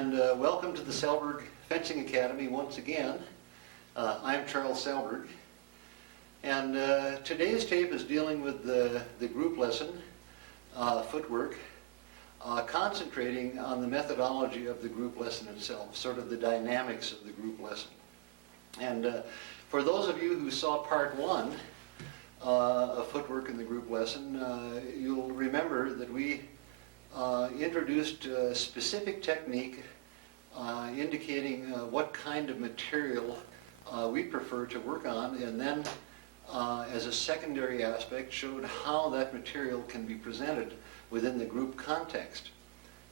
And welcome to the Selberg Fencing Academy once again. I'm Charles Selberg, and today's tape is dealing with the group lesson, Footwork, concentrating on the methodology of the group lesson itself, sort of the dynamics of the group lesson. And for those of you who saw part one of Footwork in the group lesson, you'll remember that we introduced a specific technique indicating what kind of material we prefer to work on, and then as a secondary aspect showed how that material can be presented within the group context.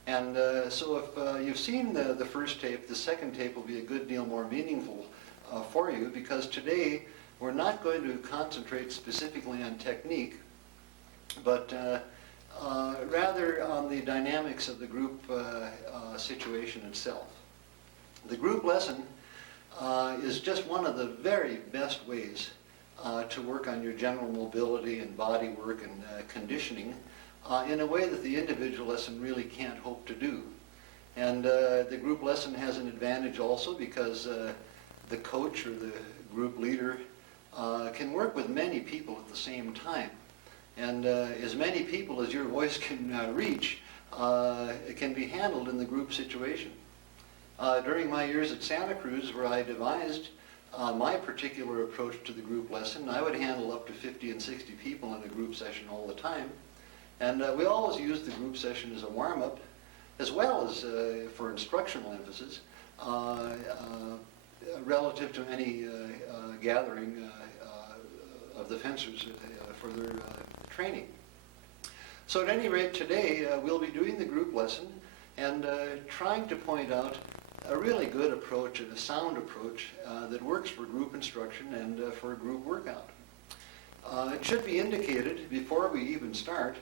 And so if you've seen the first tape, the second tape will be a good deal more meaningful for you, because today we're not going to concentrate specifically on technique, but rather on the dynamics of the group situation itself. The group lesson is just one of the very best ways to work on your general mobility and body work and conditioning in a way that the individual lesson really can't hope to do. And the group lesson has an advantage also because the coach or the group leader can work with many people at the same time. And as many people as your voice can reach, it can be handled in the group situation. During my years at Santa Cruz, where I devised my particular approach to the group lesson, I would handle up to 50 and 60 people in a group session all the time. And we always used the group session as a warm-up, as well as for instructional emphasis, relative to any gathering of the fencers for their training. So at any rate, today we'll be doing the group lesson and trying to point out a really good approach and a sound approach that works for group instruction and for a group workout. It should be indicated before we even start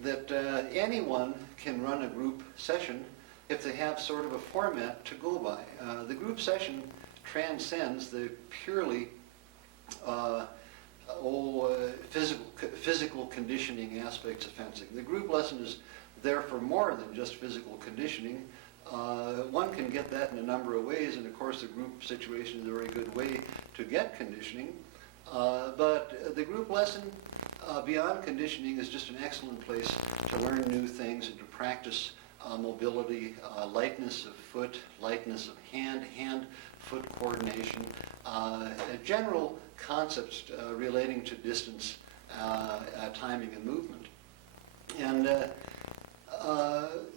that anyone can run a group session if they have sort of a format to go by. The group session transcends the purely physical conditioning aspects of fencing. The group lesson is there for more than just physical conditioning. One can get that in a number of ways, and of course the group situation is a very good way to get conditioning. But the group lesson, beyond conditioning, is just an excellent place to learn new things and to practice mobility, lightness of foot, lightness of hand, hand-foot coordination, general concepts relating to distance, timing, and movement. And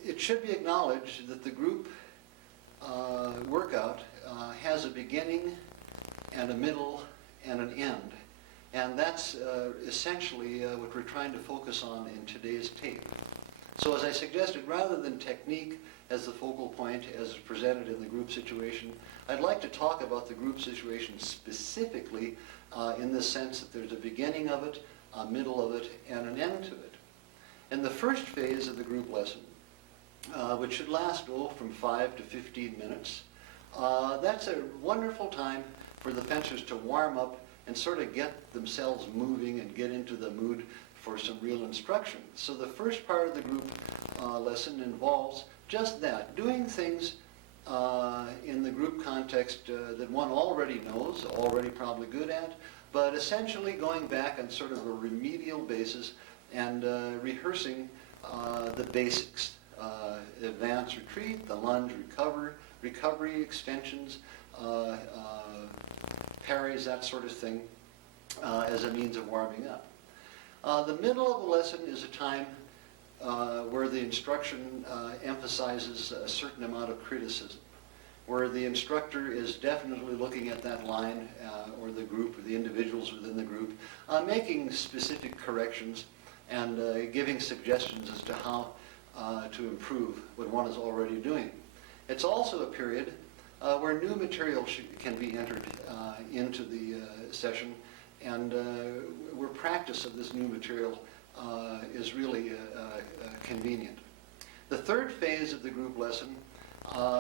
it should be acknowledged that the group workout has a beginning and a middle and an end. And that's essentially what we're trying to focus on in today's tape. So as I suggested, rather than technique as the focal point as presented in the group situation, I'd like to talk about the group situation specifically in the sense that there's a beginning of it, a middle of it, and an end to it. In the first phase of the group lesson, which should last from 5 to 15 minutes, that's a wonderful time for the fencers to warm up and sort of get themselves moving and get into the mood for some real instruction. So the first part of the group lesson involves just that, doing things in the group context that one already knows, already probably good at, but essentially going back on sort of a remedial basis and rehearsing the basics, advance, retreat, the lunge, recovery, extensions, parries, that sort of thing, as a means of warming up. The middle of the lesson is a time where the instruction emphasizes a certain amount of criticism, where the instructor is definitely looking at that line or the group or the individuals within the group, making specific corrections and giving suggestions as to how to improve what one is already doing. It's also a period where new material can be entered into the session, and where practice of this new material is really convenient. The third phase of the group lesson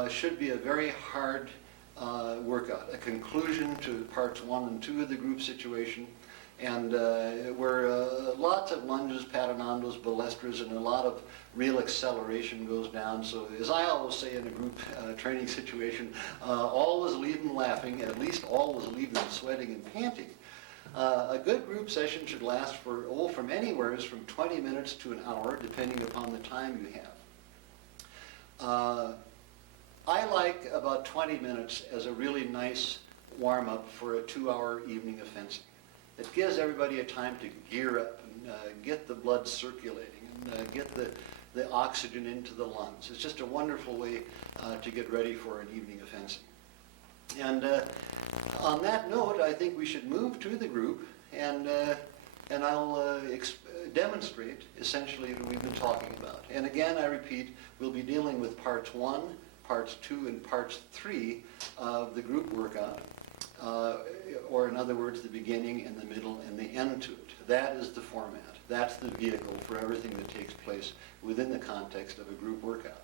should be a very hard workout, a conclusion to parts 1 and 2 of the group situation, and where lots of lunges, patinandos, balestras, and a lot of real acceleration goes down. So as I always say in a group training situation, always leave them laughing, at least always leave them sweating and panting. A good group session should last for, from anywhere from 20 minutes to an hour, depending upon the time you have. I like about 20 minutes as a really nice warm-up for a 2-hour evening of fencing. It gives everybody a time to gear up and get the blood circulating and get the oxygen into the lungs. It's just a wonderful way to get ready for an evening of fencing. And on that note, I think we should move to the group, and I'll demonstrate essentially what we've been talking about. And again, I repeat, we'll be dealing with parts 1, parts 2, and parts 3 of the group workout, or in other words, the beginning and the middle and the end to it. That is the format. That's the vehicle for everything that takes place within the context of a group workout.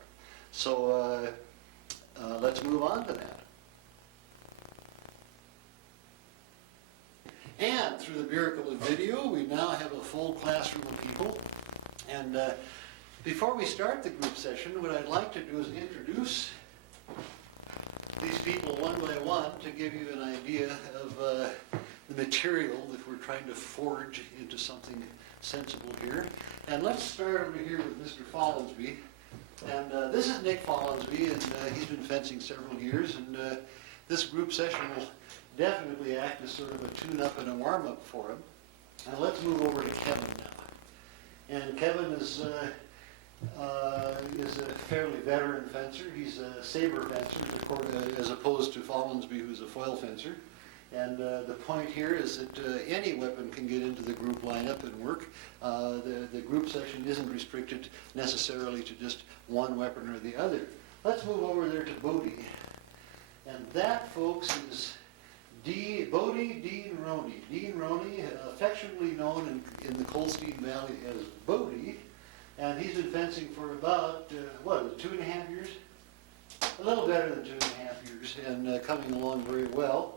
So let's move on to that. And through the miracle of video, we now have a full classroom of people. And before we start the group session, what I'd like to do is introduce these people one by one to give you an idea of the material that we're trying to forge into something sensible here. And let's start over here with Mr. Follinsby. And this is Nick Follinsby, and he's been fencing several years. And this group session will definitely act as sort of a tune-up and a warm-up for him. And let's move over to Kevin now. And Kevin is a fairly veteran fencer. He's a saber fencer, as opposed to Follinsby, who's a foil fencer. And the point here is that any weapon can get into the group lineup and work. The group session isn't restricted necessarily to just one weapon or the other. Let's move over there to Bodie. And that, folks, is Bodie Dean Roney. Dean Roney, affectionately known in the Colstein Valley as Bodie. And he's been fencing for about, 2.5 years? A little better than 2.5 years, and coming along very well.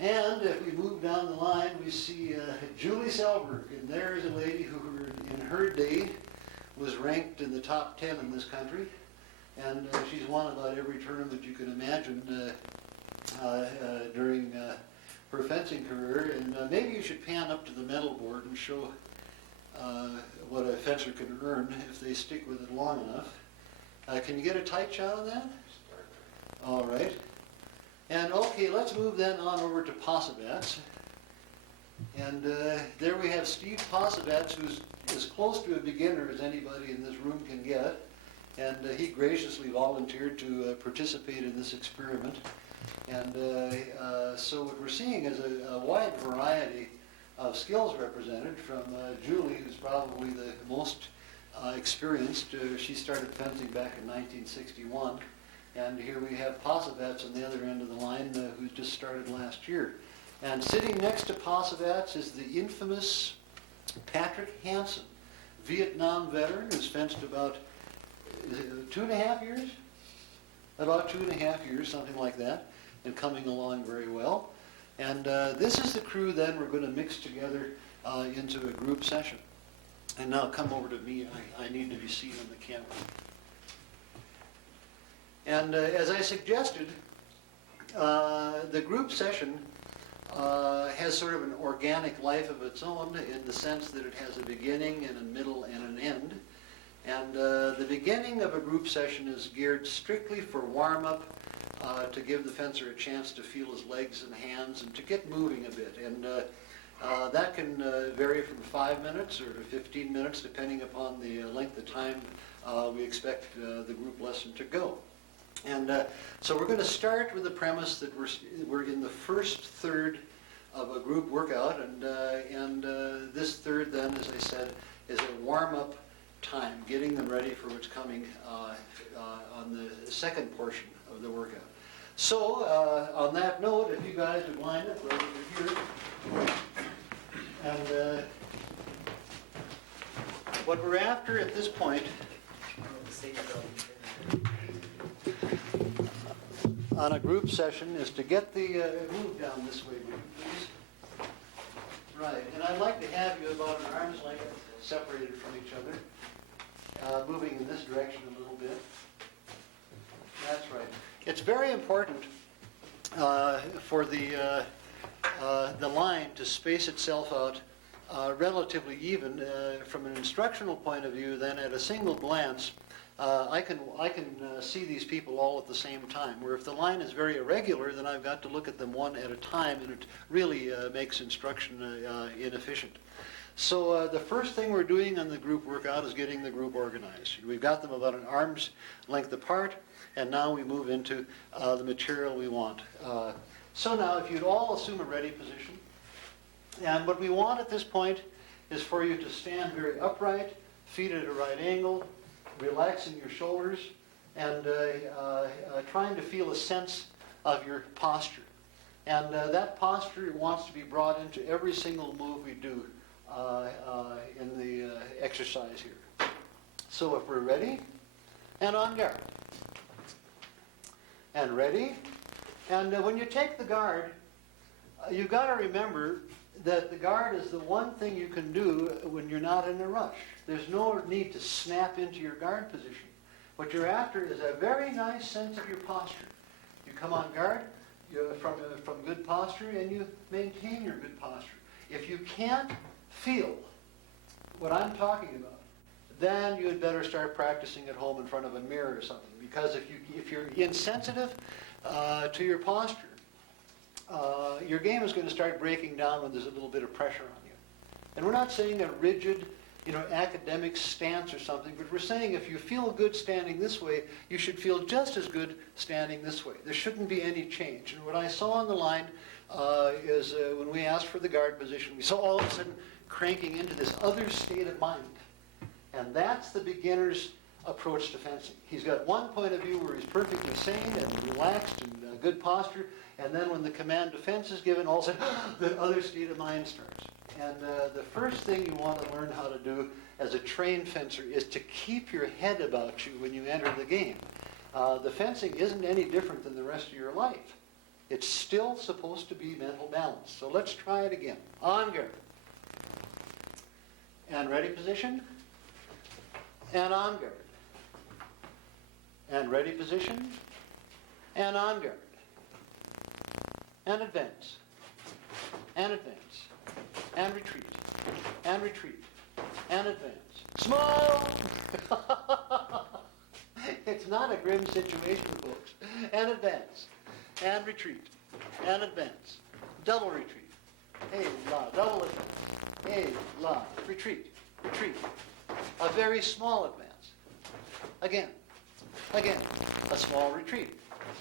And if we move down the line, we see Julie Selberg. And there is a lady who, in her day, was ranked in the top 10 in this country. And she's won about every tournament you can imagine during her fencing career. And maybe you should pan up to the medal board and show what a fencer can earn if they stick with it long enough. Can you get a tight shot on that? All right. And okay, let's move then on over to Posavats. And there we have Steve Posavats, who's as close to a beginner as anybody in this room can get. And he graciously volunteered to participate in this experiment. And so what we're seeing is a wide variety of skills represented, from Julie, who's probably the most experienced. She started fencing back in 1961. And here we have Posavats on the other end of the line, who just started last year. And sitting next to Posavats is the infamous Patrick Hansen, Vietnam veteran, who's fenced about 2.5 years? About 2.5 years, something like that, and coming along very well. And this is the crew then we're going to mix together into a group session. And now come over to me. I need to be seen on the camera. And as I suggested, the group session has sort of an organic life of its own, in the sense that it has a beginning and a middle and an end. And the beginning of a group session is geared strictly for warm-up, to give the fencer a chance to feel his legs and hands and to get moving a bit. And that can vary from 5 minutes or 15 minutes, depending upon the length of time we expect the group lesson to go. And so we're going to start with the premise that we're in the first third of a group workout, and this third then, as I said, is a warm-up time, getting them ready for what's coming on the second portion of the workout. So on that note, if you guys would line up right over here, and what we're after at this point on a group session is to get the, move down this way, please. Right, and I'd like to have you about an arm's length separated from each other, moving in this direction a little bit. That's right. It's very important for the line to space itself out relatively even. From an instructional point of view, then at a single glance, I can see these people all at the same time, where if the line is very irregular, then I've got to look at them one at a time, and it really makes instruction inefficient. So the first thing we're doing on the group workout is getting the group organized. We've got them about an arm's length apart, and now we move into the material we want. So now if you'd all assume a ready position, and what we want at this point is for you to stand very upright, feet at a right angle, relaxing your shoulders, and trying to feel a sense of your posture. And that posture wants to be brought into every single move we do in the exercise here. So if we're ready, and on guard, and ready, and when you take the guard, you've got to remember that the guard is the one thing you can do when you're not in a rush. There's no need to snap into your guard position. What you're after is a very nice sense of your posture. You come on guard from good posture, and you maintain your good posture. If you can't feel what I'm talking about, then you had better start practicing at home in front of a mirror or something. Because if you're insensitive to your posture, your game is going to start breaking down when there's a little bit of pressure on you. And we're not saying a rigid, academic stance or something, but we're saying if you feel good standing this way, you should feel just as good standing this way. There shouldn't be any change. And what I saw on the line is when we asked for the guard position, we saw all of a sudden cranking into this other state of mind. And that's the beginner's approach to fencing. He's got one point of view where he's perfectly sane and relaxed and good posture, and then when the command to fence is given, all of a sudden, the other state of mind starts. And the first thing you want to learn how to do as a trained fencer is to keep your head about you when you enter the game. The fencing isn't any different than the rest of your life. It's still supposed to be mental balance. So let's try it again. On guard. And ready position. And on guard. And ready position. And on guard. And advance. And advance. And retreat. And retreat. And advance. Small! It's not a grim situation, folks. And advance. And retreat. And advance. Double retreat. Hey, la. Double advance. Hey, la. Retreat. Retreat. A very small advance. Again. Again. A small retreat.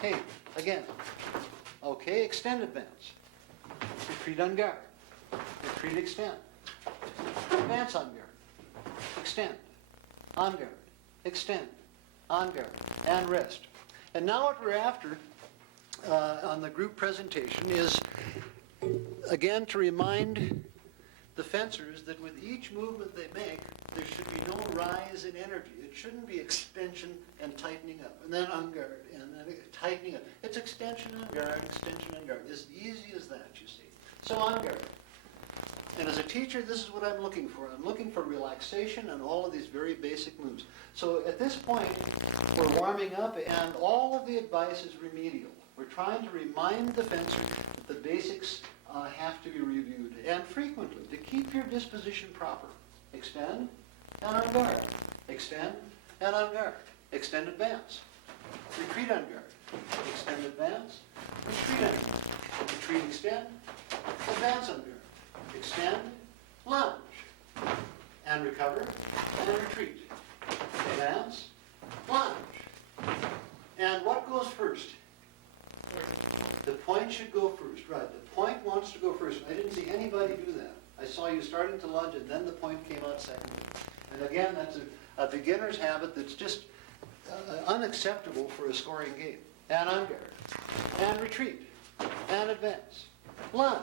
Hey, again. Okay, extend advance. Retreat on guard. Retreat, extend. Advance on guard. Extend. On guard. Extend. On guard. And rest. And now what we're after on the group presentation is, again, to remind the fencers that with each movement they make, there should be no rise in energy. It shouldn't be extension and tightening up, and then on guard, and then tightening up. It's extension on guard, extension on guard. As easy as that, you see. So on guard. And as a teacher, this is what I'm looking for. I'm looking for relaxation on all of these very basic moves. So at this point, we're warming up, and all of the advice is remedial. We're trying to remind the fencer that the basics have to be reviewed, and frequently, to keep your disposition proper. Extend, and on guard. Extend, and on guard. Extend, advance. Retreat on guard. Extend, advance. Retreat on guard. Retreat, extend. Advance on guard. Extend, lunge. And recover, and retreat. Advance, lunge. And what goes first? The point should go first, right. The point wants to go first. I didn't see anybody do that. I saw you starting to lunge, and then the point came out second. And again, that's a beginner's habit that's just unacceptable for a scoring game. And on guard. And retreat. And advance. Lunge.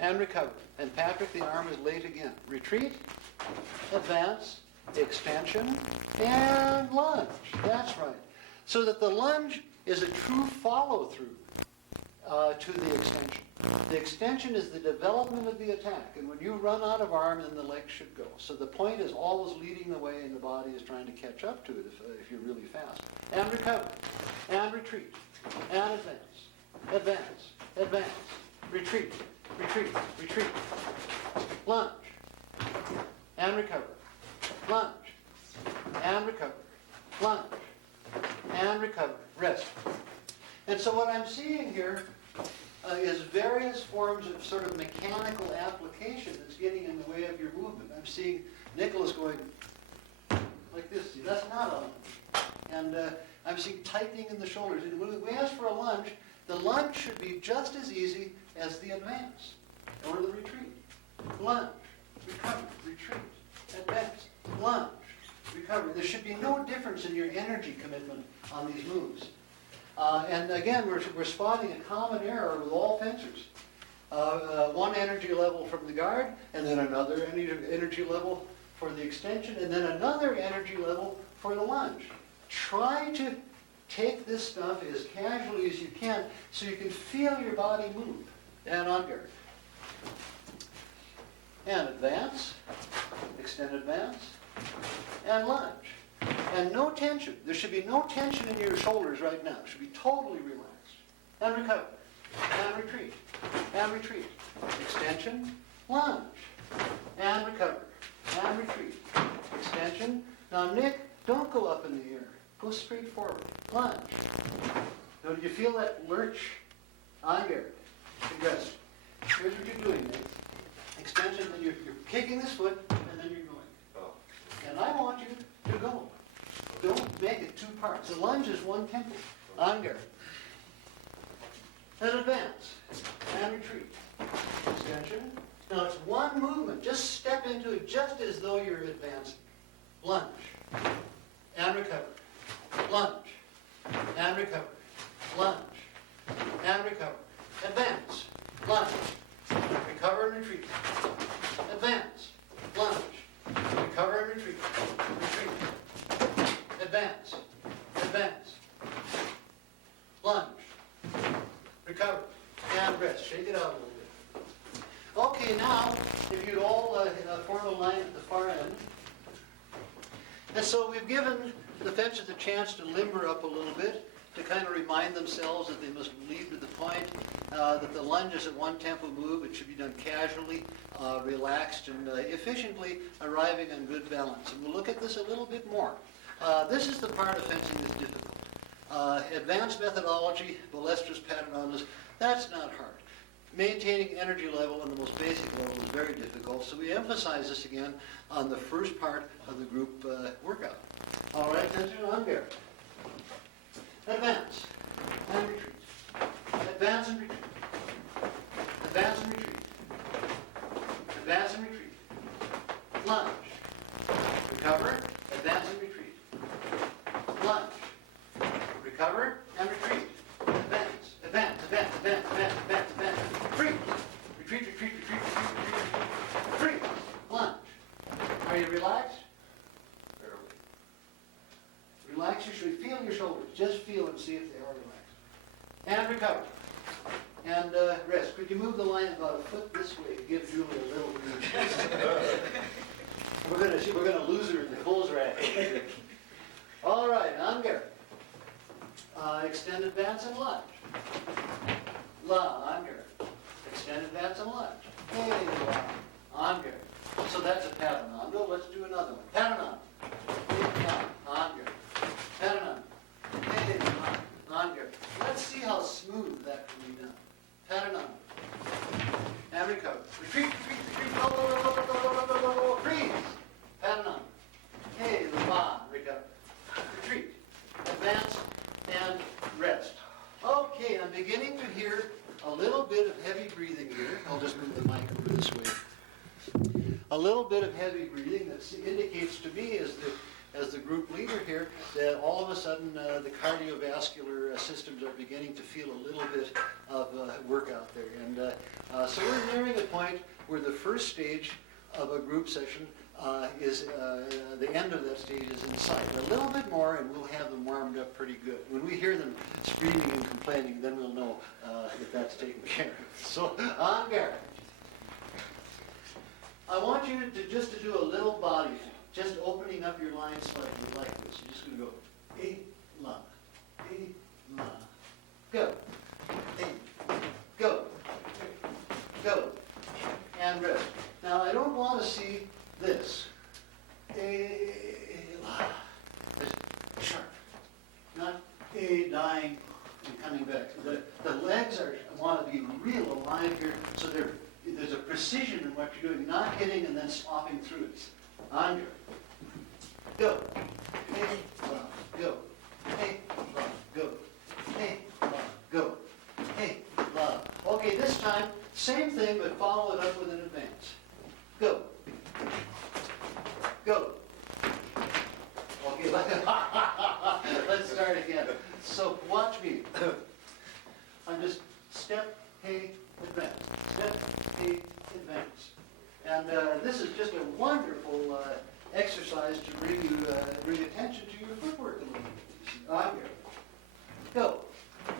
And recover. And Patrick, the arm is late again. Retreat. Advance. Extension. And lunge. That's right. So that the lunge is a true follow-through. to the extension. The extension is the development of the attack, and when you run out of arm, then the legs should go. So the point is always leading the way, and the body is trying to catch up to it if you're really fast. And recover, and retreat, and advance, advance, advance, retreat, retreat, retreat, lunge, and recover, lunge, and recover, lunge, and recover, rest. And so what I'm seeing here is various forms of sort of mechanical application that's getting in the way of your movement. I'm seeing Nicholas going like this. See, that's not a lunge. And I'm seeing tightening in the shoulders. And when we ask for a lunge, the lunge should be just as easy as the advance or the retreat. Lunge, recover, retreat, advance, lunge, recover. There should be no difference in your energy commitment on these moves. And again, we're spotting a common error with all fencers. One energy level from the guard, and then another energy level for the extension, and then another energy level for the lunge. Try to take this stuff as casually as you can so you can feel your body move. And on guard. And advance, extend advance, and lunge. And no tension. There should be no tension in your shoulders right now. It should be totally relaxed. And recover. And retreat. And retreat. Extension. Lunge. And recover. And retreat. Extension. Now, Nick, don't go up in the air. Go straight forward. Lunge. Now, did you feel that lurch? On guard. Rest. Here's what you're doing, Nick. Extension, then you're kicking this foot, and then you're going. Oh. And I want you to go. Don't make it two parts. The lunge is one tempo. On guard. And advance. And retreat. Extension. Now it's one movement. Just step into it just as though you're advancing. Lunge. And recover. Lunge. And recover. Lunge. And recover. Advance. Lunge. Recover and retreat. Advance. Lunge. Recover and retreat. Retreat. Advance. Advance. Lunge. Recover. And rest. Shake it out a little bit. Okay, now, if you'd all form a line at the far end. And so we've given the fencers a chance to limber up a little bit, to kind of remind themselves that they must lead to the point, that the lunge is a one-tempo move. It should be done casually, relaxed, and efficiently, arriving on good balance. And we'll look at this a little bit more. This is the part of fencing that's difficult. Advanced methodology, ballestras, paternomas, that's not hard. Maintaining energy level on the most basic level is very difficult, so we emphasize this again on the first part of the group workout. All right, fencers, on guard. Advance and retreat. Advance and retreat. Advance and retreat. Advance and retreat. Lunge. Recover. Advance and retreat. Lunge. Recover and retreat. Advance. Advance. Advance. Advance. Advance. Advance. Advance. Retreat. Retreat. Retreat. Retreat. Retreat. Retreat. Retreat. Lunge. Are you relaxed? Relax your shoulders. Feel your shoulders. Just feel and see if they are relaxed. And recover. And rest. Could you move the line about a foot this way to give Julie a little bit? We're gonna lose her in the clothes rack. All right, on guard. Extend, advance, and lunge. On guard. Extend, advance, and lunge. Hey, on guard. So that's a paternondo. Let's do another one. Paternondo. On guard. Paternondo. Hey, on guard. Let's see how smooth that can be done. Paternondo. And recover. Retreat, retreat, retreat. Go, go, go, go, go, go, go, go, go. Freeze. Paternondo. Hey, recover. Retreat. Advance and rest. Okay, I'm beginning to hear a little bit of heavy breathing here. I'll just move the mic over this way. A little bit of heavy breathing that indicates to me as the group leader here that all of a sudden the cardiovascular systems are beginning to feel a little bit of work out there. And so we're nearing a point where the first stage of a group session is the end of that stage is in sight. A little bit more and we'll have them warmed up pretty good. When we hear them screaming and complaining, then we'll know that that's taken care of. So, on guard. I want you to just to do a little body thing, just opening up your line slightly like this. You're just going to go, la, go, go, go, and rest. Now, I don't want to see this. La. It's sharp, not dying and coming back. The legs want to be real alive here, so there's a precision in what you're doing, not hitting and then slopping through it. On your go. Hey, la, go. Hey, la, go. Hey, la, go. Hey, la. Okay, this time, same thing, but follow it up with an advance. Go. Go. Okay, let's start again. So watch me. I'm just step, hey, advance. Step, hey, advance. And this is just a wonderful exercise to bring attention to your footwork a little bit. On here. Go.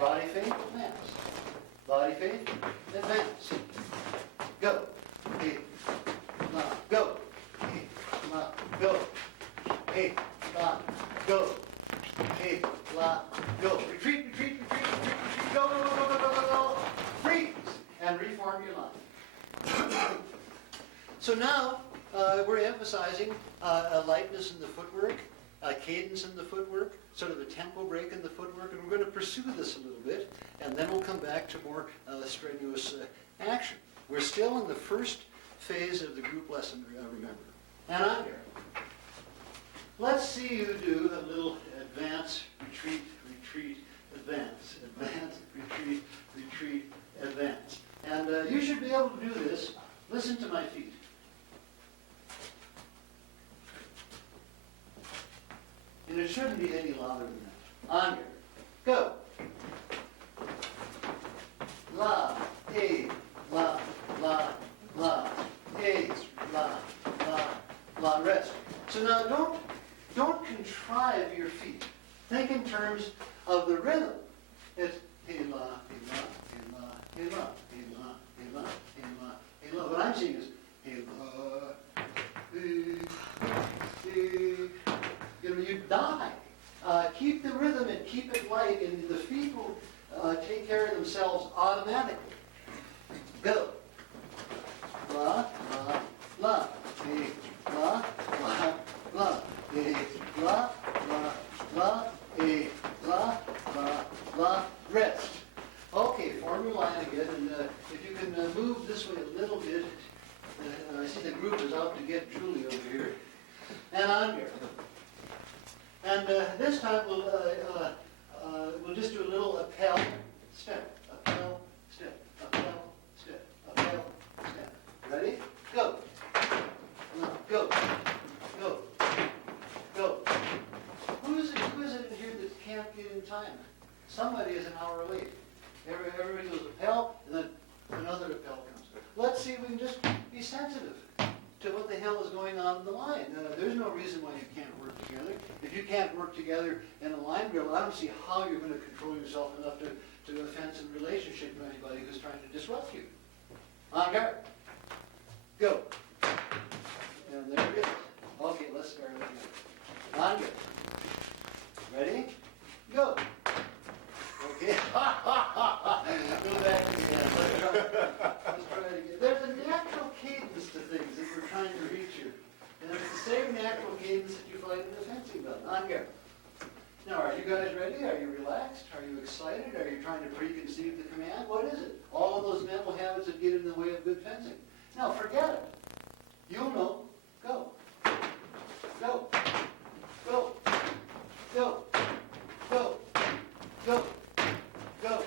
Body faith, advance. Body faith, advance. Go. Hey, la, go. Hey, la, go. Hey, la, go. Hey, la, go. Retreat, retreat, retreat, retreat, retreat. Go, go, go, go, go, go, go. Freeze. And reform your line. So now we're emphasizing a lightness in the footwork, a cadence in the footwork, sort of a tempo break in the footwork, and we're going to pursue this a little bit, and then we'll come back to more strenuous action. We're still in the first phase of the group lesson, remember. And on here. Let's see you do a little advance, retreat, retreat, advance, advance, retreat, retreat, advance. And you should be able to do this. Listen to my feet. And it shouldn't be any longer than that. On here. Go. La, a, la, la, la, a, la, la, la, rest. So now don't contrive your feet. Think in terms of the rhythm. It's hey la, hey la, hey la, hey la, hey la, hey la, hey la, hey la. What I'm seeing is hey la, you die. Keep the rhythm and keep it light, and the feet will take care of themselves automatically. Go. La, la, la, hey, la, la, la, hey, la, la, la, hey, la, la, la, rest. Okay, form your line again, and if you can move this way a little bit, I see the group is out to get Julie over here, and on here. And this time we'll just do a little appel, step, appel, step, appel, step, appel, step. Ready? Go. Now, go. Go. Go. Who is it in here that can't get in time? Somebody is an hour late. Everybody goes appel, and then another appel comes. Let's see if we can just be sensitive to what the hell is going on in the line. There's no reason why you can't work together. If you can't work together in a line drill, I don't see how you're going to control yourself enough to offense in relationship to anybody who's trying to disrupt you. On guard. Go. And there it is. Okay, let's start again. On guard. Ready? Go. Okay. Go back again. Let's try it again. There's a natural cadence to things that we're trying to reach here. And it's the same natural cadence that you find in the fencing belt. On guard. Now, are you guys ready? Are you relaxed? Are you excited? Are you trying to preconceive the command? What is it? All of those mental habits that get in the way of good fencing. Now, forget it. You'll know. Go. Go. Go. Go. Go. Go. Go.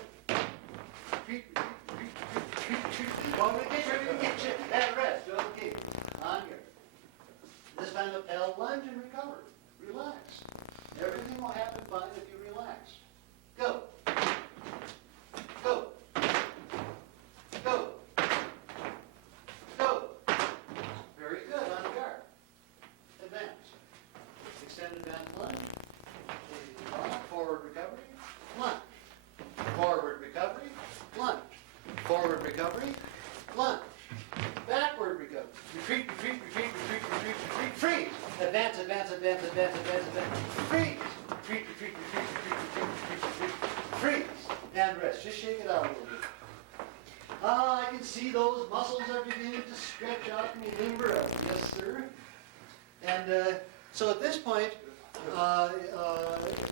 Retreat, retreat, retreat, retreat. Well, we get you. And rest. Okay. On here. This time appel, lunge, and recover. Relax. Everything will happen fine if you relax. Go. Go. Go. Go. Very good. On guard. recovery, lunge. Backward recovery. Retreat, retreat, retreat, retreat, retreat, retreat, freeze. Advance, advance, advance, advance, advance, advance. Freeze. Retreat, retreat, retreat, retreat, retreat, retreat, retreat. Freeze. And rest. Just shake it out a little bit. I can see those muscles are beginning to stretch out and limber up. Yes, sir. And so at this point,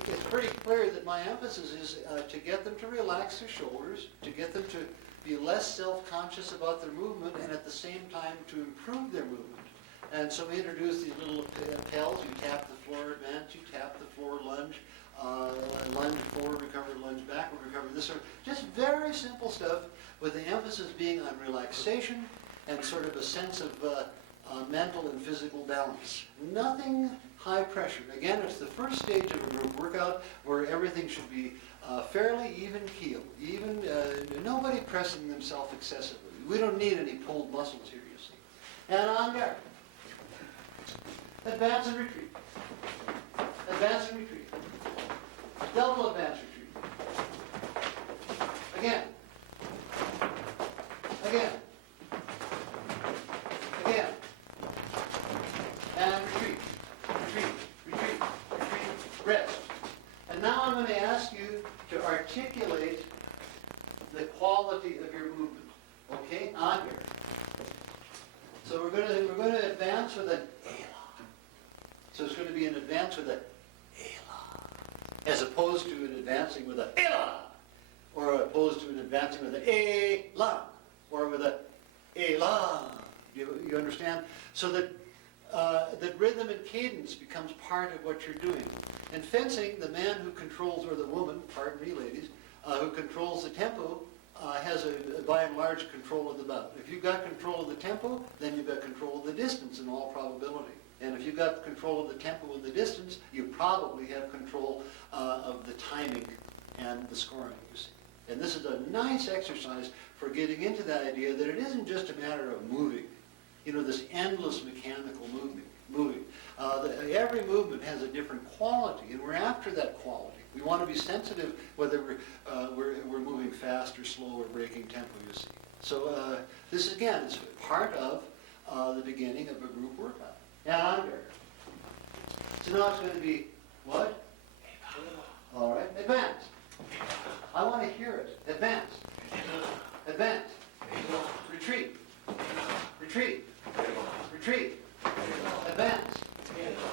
it's pretty clear that my emphasis is to get them to relax their shoulders, to get them to be less self-conscious about their movement, and at the same time to improve their movement. And so we introduce these little pals. You tap the floor advance, you tap the floor lunge, lunge forward, recover, lunge backward, recover. This sort of just very simple stuff, with the emphasis being on relaxation and sort of a sense of mental and physical balance. Nothing high pressure. Again, it's the first stage of a group workout where everything should be fairly even keel. Nobody pressing themselves excessively. We don't need any pulled muscles here, you see. And on guard. Advance and retreat. Advance and retreat. Double advance retreat. Again. Again. Again. And retreat. Retreat. Retreat. Retreat. Rest. And now I'm going to ask you to articulate the quality of your movement. Okay? On here. So we're going to advance with an elan. So it's going to be an advance with an elan, as opposed to an advancing with an elan, or opposed to an advancing with an elan, or with an elan. You understand? So that that rhythm and cadence becomes part of what you're doing. In fencing, the man who controls, or the woman, pardon me, ladies, who controls the tempo has by and large control of the bout. If you've got control of the tempo, then you've got control of the distance in all probability. And if you've got control of the tempo and the distance, you probably have control of the timing and the scoring, you see. And this is a nice exercise for getting into that idea that it isn't just a matter of moving. You know, this endless mechanical moving. Every movement has a different quality, and we're after that quality. We want to be sensitive whether we're moving fast or slow or breaking tempo, you see. So this, again, is part of the beginning of a group workout. And on there. So now it's going to be, what? All right, advance. I want to hear it. Advance. Advance. Retreat. Retreat. Retreat. Advance.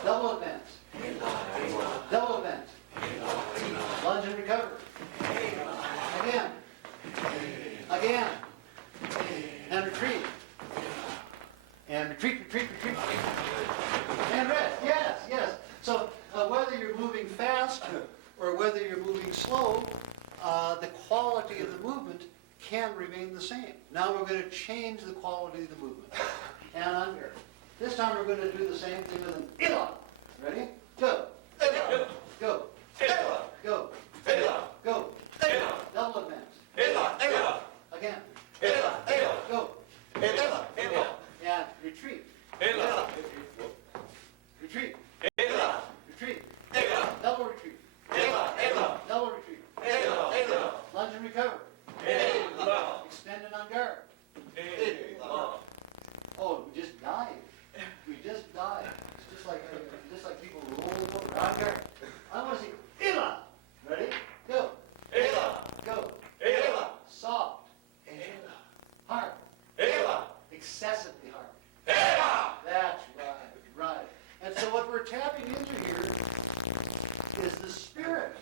Double advance. Double advance. Lunge and recover. Again. Again. And retreat. And retreat, retreat, retreat. And rest. Yes, yes. So whether you're moving fast or whether you're moving slow, the quality of the movement can remain the same. Now we're going to change the quality of the movement. And on here. This time we're going to do the same thing with an elan. Ready? Go. Elan. Go. Elan. Go. Elan. Go. Elan. Double advance. Elan. Elan. Again. Elan. Elan. Go. Elan. Elan. And retreat. Elan. Retreat. Elan. Retreat. Elan. Double retreat. Elan. Elan. Double retreat. Elan. Elan. Lunge and recover. Elan. Extend and on guard. Elan. Oh, we just died. We just died. It's just like people rolling over. On guard. I want to see elan. Ready? Go. Elan. Go. Elan. Soft. Elan. Hard. Elan. Excessively hard. Elan. That's right. Right. And so what we're tapping into here is the spirit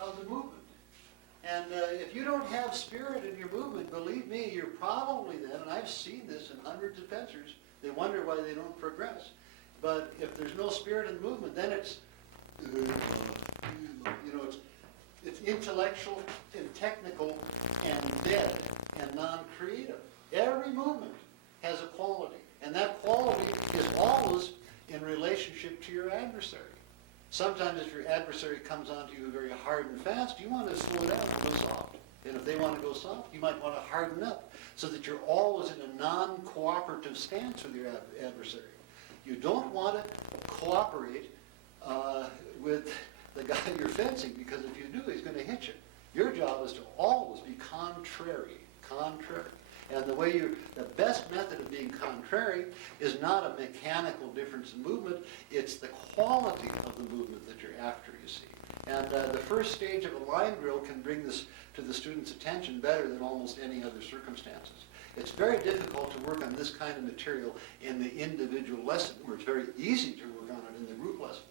of the movement. And if you don't have spirit in your movement, believe me, you're probably then, and I've seen this in hundreds of fencers, they wonder why they don't progress. But if there's no spirit in movement, then it's, it's intellectual and technical and dead and non-creative. Every movement has a quality, and that quality is always in relationship to your adversary. Sometimes if your adversary comes onto you very hard and fast, you want to slow down and go soft. And if they want to go soft, you might want to harden up so that you're always in a non-cooperative stance with your adversary. You don't want to cooperate with the guy you're fencing, because if you do, he's going to hit you. Your job is to always be contrary. And the best method of being contrary is not a mechanical difference in movement, it's the quality of the movement that you're after, you see. And the first stage of a line drill can bring this to the student's attention better than almost any other circumstances. It's very difficult to work on this kind of material in the individual lesson, where it's very easy to work on it in the group lesson.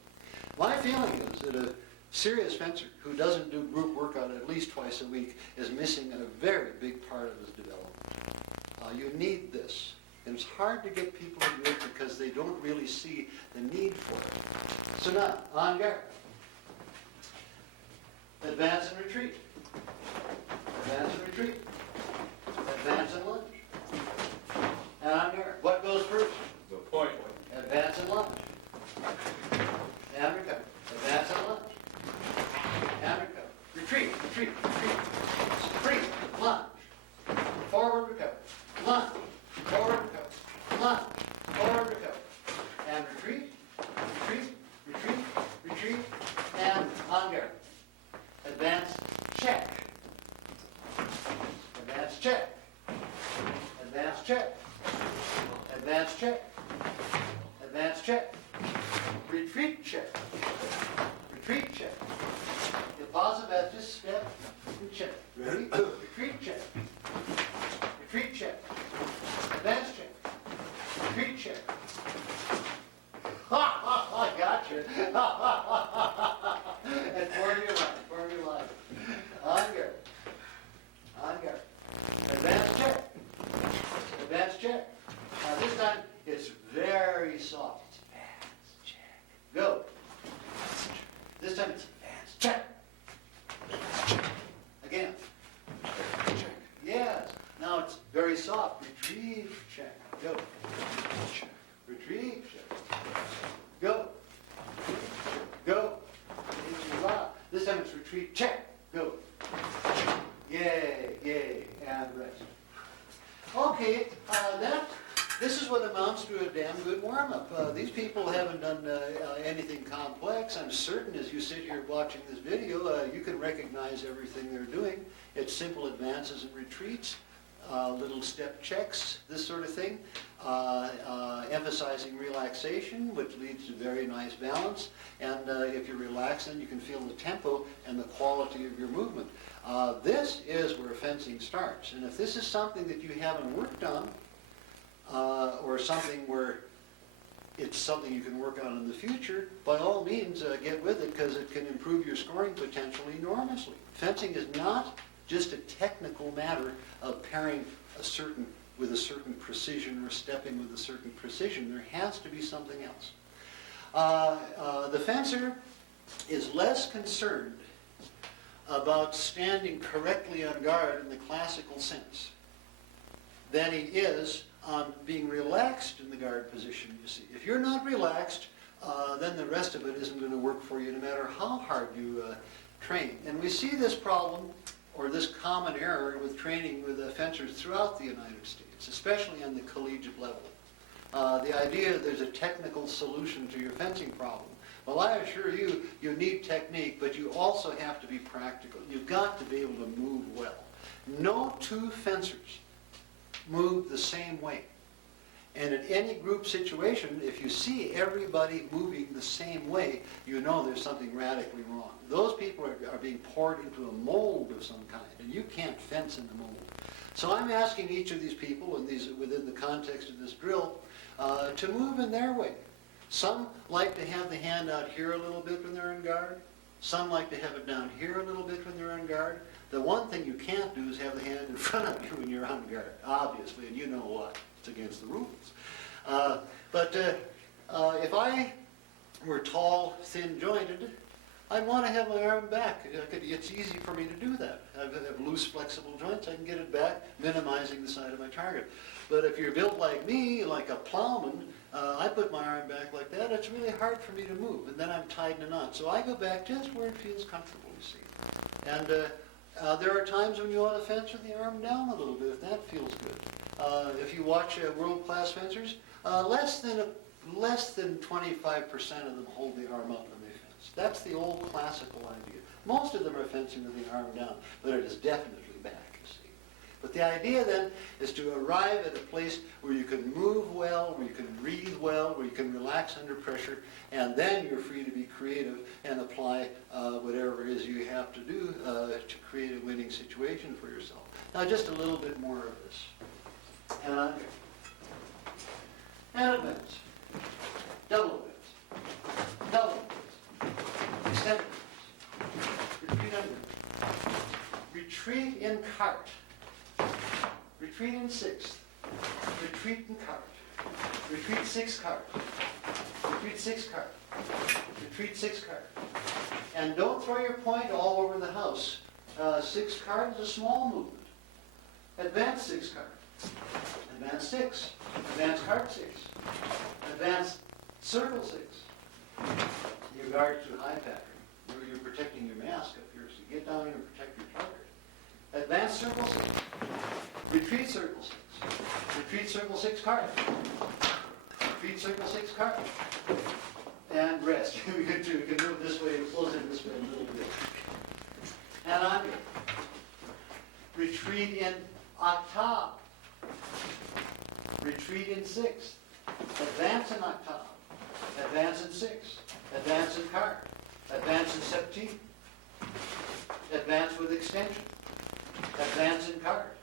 My feeling is that a serious fencer who doesn't do group work on it at least twice a week is missing a very big part of his development. You need this. And it's hard to get people to do it because they don't really see the need for it. So now, on guard. Advance and retreat. Advance and retreat. Advance and lunge. And on guard. What goes first? The point. Advance and lunge. And recover. Advance and lunge. And recover. Retreat, retreat, retreat. Spring, lunge. Forward, recover. Lunge. Forward, recover. Lunge. Forward, recover. And retreat, retreat, retreat, retreat, and on guard. Advance, check. Advance, check. Advance, check. Advance, check. Advance, check. Retreat, check. Retreat, check. You pause about just step and check. Ready? Retreat, check. Retreat, check. Advance, check. Retreat, check. Ha ha ha! Gotcha. And form your line. On guard. On guard. Advance check. Advance check. Now this time it's very soft. It's advance check. Go. This time it's advance check. Again. Check. Yes. Now it's very soft. Retrieve check. Go. Retrieve check. Go. Go. This time it's retreat check. Go. Yay, yay, and rest. Okay, this is what amounts to a damn good warm-up. These people haven't done anything complex. I'm certain as you sit here watching this video, you can recognize everything they're doing. It's simple advances and retreats, little step checks, this sort of thing. Emphasizing relaxation, which leads to very nice balance. And if you're relaxed, then you can feel the tempo and the quality of your movement. This is where fencing starts. And if this is something that you haven't worked on, or something where it's something you can work on in the future, by all means get with it, because it can improve your scoring potential enormously. Fencing is not just a technical matter of pairing with a certain precision or stepping with a certain precision. There has to be something else. The fencer is less concerned about standing correctly on guard in the classical sense than he is on being relaxed in the guard position, you see. If you're not relaxed, then the rest of it isn't going to work for you no matter how hard you train. And we see this problem, or this common error with training with fencers throughout the United States, especially on the collegiate level. The idea that there's a technical solution to your fencing problem. Well, I assure you, you need technique, but you also have to be practical. You've got to be able to move well. No two fencers move the same way. And in any group situation, if you see everybody moving the same way, you know there's something radically wrong. Those people are being poured into a mold of some kind, and you can't fence in the mold. So I'm asking each of these people, and these within the context of this drill, to move in their way. Some like to have the hand out here a little bit when they're in guard. Some like to have it down here a little bit when they're on guard. The one thing you can't do is have the hand in front of you when you're on guard, obviously, and you know what. It's against the rules. But if I were tall, thin-jointed, I'd want to have my arm back. It's easy for me to do that. I have loose, flexible joints. I can get it back, minimizing the side of my target. But if you're built like me, like a plowman, I put my arm back like that. It's really hard for me to move, and then I'm tied in a knot. So I go back just where it feels comfortable, you see. And there are times when you want to fence with the arm down a little bit, if that feels good. If you watch world-class fencers, less than 25% of them hold the arm up when they fence. That's the old classical idea. Most of them are fencing with the arm down, but it is definitely back, you see. But the idea then is to arrive at a place where you can move well, where you can breathe well, where you can relax under pressure, and then you're free to be creative and apply whatever it is you have to do to create a winning situation for yourself. Now just a little bit more of this. And under. And advance. Double advance. Double advance. Extend advance. Retreat under. Retreat in cart. Retreat in sixth. Retreat in cart. Retreat six cart. Retreat six cart. Retreat six cart. And don't throw your point all over the house. Six cart is a small movement. Advance six cart. Advance six. Advance cart six. Advance circle six. In regard to high pattern, you're protecting your mask up here, so get down here and protect your target. Advance circle six. Retreat circle six. Retreat circle six cart. Retreat circle six cart. And rest. We can move this way, close in this way a little bit. And under. Retreat in octave. Retreat in sixth. Advance in octave. Advance in sixth. Advance in cart. Advance in septime. Advance with extension. Advance in cart.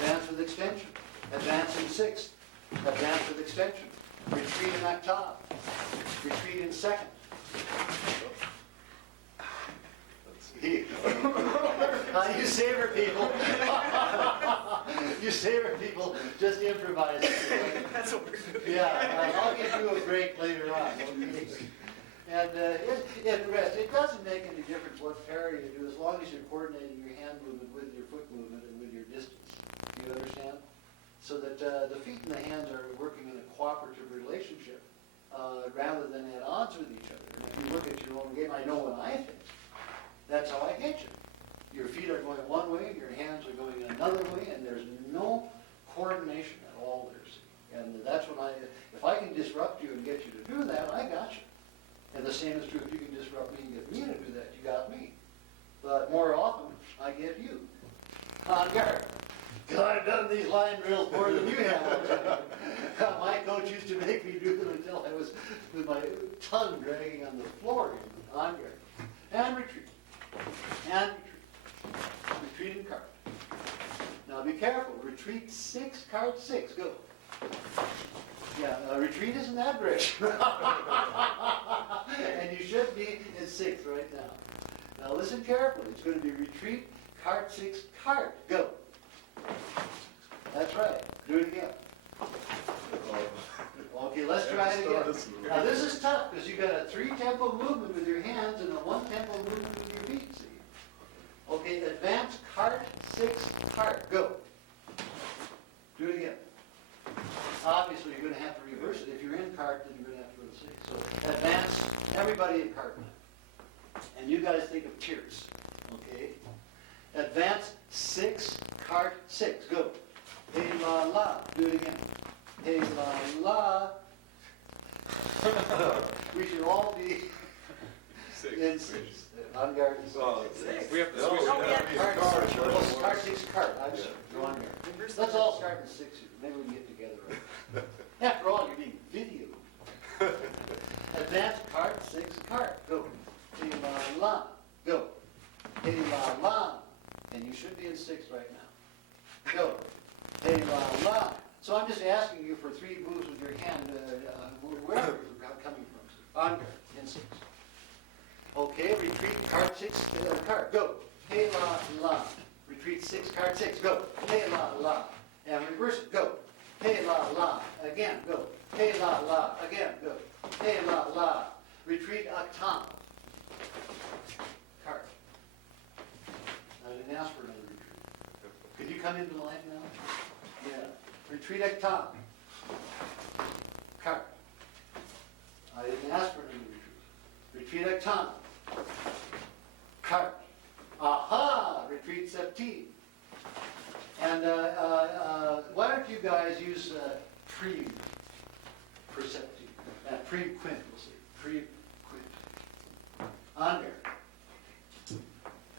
Advance with extension. Advance in sixth. Advance with extension. Retreat in octave. Retreat in second. You saver people. You saver people. Just improvise. That's what we're doing. Yeah, I'll give you a break later on. Okay? And rest. It doesn't make any difference what parry you do as long as you're coordinating your hand movement with your foot movement and with your distance. Do you understand? So that the feet and the hands are working in a cooperative relationship rather than at odds with each other. And if you look at your own game, I know when I think, that's how I hit you. Your feet are going one way, your hands are going another way, and there's no coordination at all there. See? And that's when if I can disrupt you and get you to do that, I got you. And the same is true if you can disrupt me and get me to do that, you got me. But more often, I get you. On guard. Because I've done these line drills more than you have. My coach used to make me do them until I was with my tongue dragging on the floor. On guard. And retreat. And retreat. Retreat and cart. Now be careful. Retreat six, cart six. Go. Yeah, retreat is in that direction. And you should be in sixth right now. Now listen carefully. It's going to be retreat, cart six, cart. Go. That's right. Do it again. Okay, let's try it again. Now this is tough because you've got a 3-tempo movement with your hands and a 1-tempo movement with your feet, see? Okay, advance, cart, 6, cart. Go. Do it again. Obviously, you're going to have to reverse it. If you're in cart, then you're going to have to go to 6. So advance, everybody in cart. And you guys think of tiers, okay? Advance, 6, cart, 6. Go. Hey, la, la. Do it again. Hey, la, la. We should all be in 6. On guard. We have to switch No, we it have up. to- Cart 6, cart. I'm sorry. Go on guard. Let's all start in 6 here. Maybe we can get together. Right? After all, you're being videoed. Advance, cart, 6, cart. Go. Hey, la, la. Go. Hey, la, la. And you should be in 6 right now. Go. Hey, la, la. So I'm just asking you for 3 moves with your hand, wherever you're coming from. On guard, in 6. Okay, retreat, cart 6, cart. Go. Hey, la, la. Retreat 6, cart 6. Go. Hey, la, la. And reverse it. Go. Hey, la, la. Again. Go. Hey, la, la. Again. Go. Hey, la, la. Retreat, octave. Cart. I didn't ask for another retreat. Could you come into the light now? Yeah. Retreat, octave. Cart. I didn't ask for another retreat. Retreat, octave. Cart. Aha! Retreat, septime. And why don't you guys use prime for septime? Prime quint, we'll say. Prime quint. On there.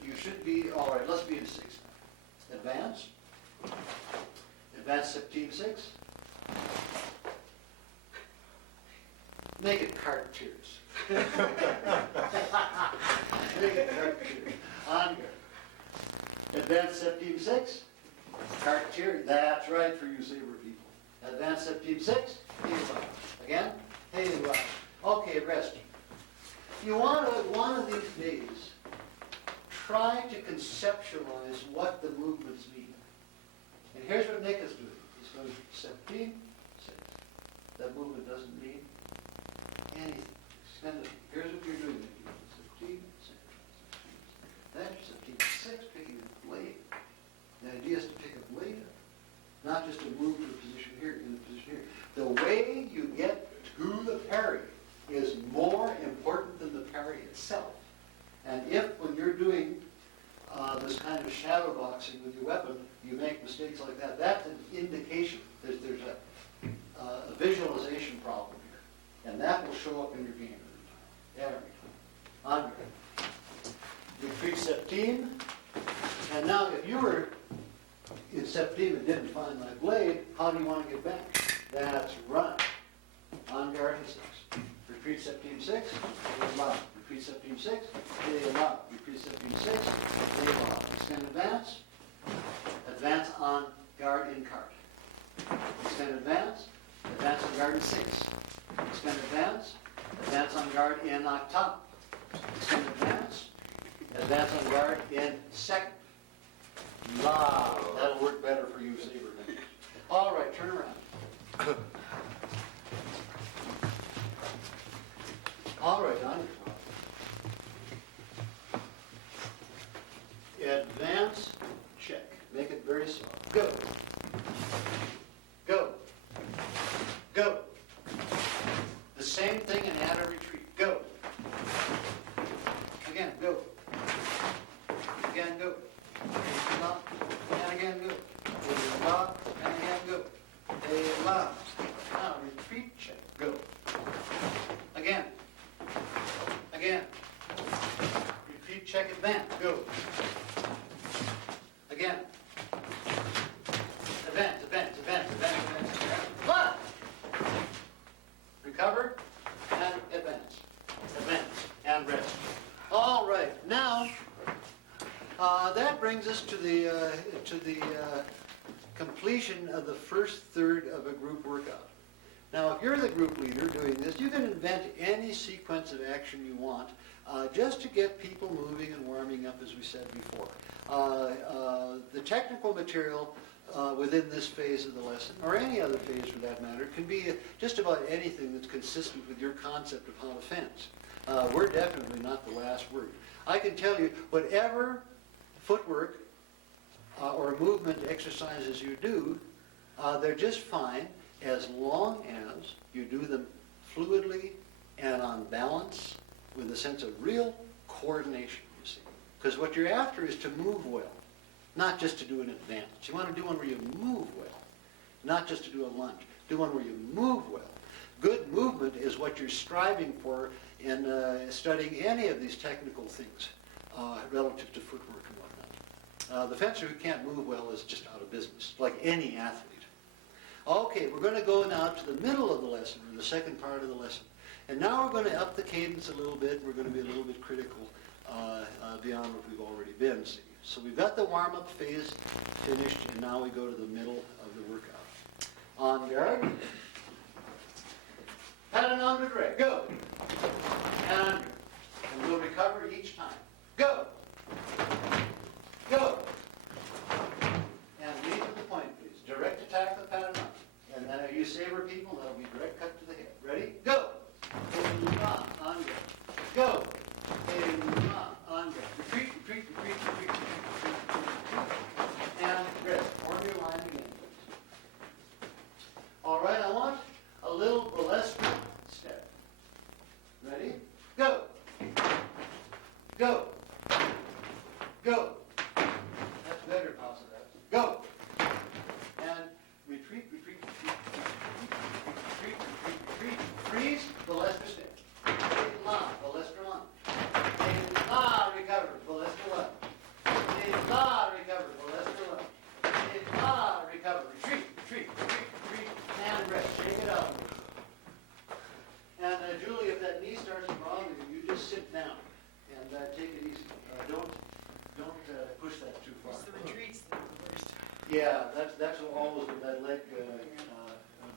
You should be, all right, let's be in 6 now. Advance. Advance step team 6. Make it cart cheers. Make it cart cheers. On guard. Advance step team 6. Cart cheer. That's right for you saber people. Advance step team 6. Hey, again. Hey, okay, rest. You want to, one of these days, try to conceptualize what the movements mean. And here's what Nick is doing. He's going step team 6. That movement doesn't mean anything. Here's what you're doing. Step team 6. That's step team 6, picking a blade. The idea is to pick a blade up, not just to move to a position here, in a position here. The way you get to the parry is more important than the parry itself. And if, when you're doing this kind of shadow boxing with your weapon, you make mistakes like that, that's an indication that there's a visualization problem here. And that will show up in your game every time. On your retreat step team. And now if you were in step team and didn't find my blade, how do you want to get back? That's right. On guard and 6. Retreat step team 6, they lock. Retreat step team 6, they lock. Retreat step team 6, they lock. Extend advance. Advance on guard in cart. Extend advance. Advance on guard in 6. Extend advance. Advance on guard in octave. Extend advance. Advance on guard in second. La. That'll work better for you, saber makers. All right, turn around. All right, on your advance, check. Make it very soft. Go. Go. Go. The same thing in add a retreat. Go. Again, go. Again, go. Stop. And again, go. Stop. And again, go. Now, retreat, check. Go. Again. Again. Retreat, check, advance. Go. Again. Advance, advance, advance, advance, advance, advance. Left. Recover and advance. Advance and rest. All right. Now, that brings us to the completion of the first third of a group workout. Now, if you're the group leader doing this, you can invent any sequence of action you want just to get people moving and warming up, as we said before. The technical material within this phase of the lesson, or any other phase for that matter, can be just about anything that's consistent with your concept of how to fence. We're definitely not the last word. I can tell you, whatever footwork or movement exercises you do, they're just fine as long as you do them fluidly and on balance with a sense of real coordination, you see. Because what you're after is to move well, not just to do an advance. You want to do one where you move well, not just to do a lunge. Do one where you move well. Good movement is what you're striving for in studying any of these technical things relative to footwork and whatnot. The fencer who can't move well is just out of business, like any athlete. Okay, we're going to go now to the middle of the lesson, or the second part of the lesson. And now we're going to up the cadence a little bit. We're going to be a little bit critical beyond what we've already been. See? So we've got the warm-up phase finished, and now we go to the middle of the workout. On guard. Pattern on the drag. Go. And under. And we'll recover each time. Go. Go. And lead to the point, please. Direct attack with pattern on. And then if you saber people, that'll be direct cut to the head. Ready? Go. On guard. Go. On guard. Retreat, retreat, retreat, retreat, retreat, retreat. And rest. Form your line again, please. All right, I want a little burlesque step. Ready? Go. Go. Go. retreat, retreat, retreat, and rest. Shake it out. And Julie, if that knee starts to bother you, you just sit down and take it easy. Don't push that too far. It's the retreats that are the worst. Yeah, that's always with that leg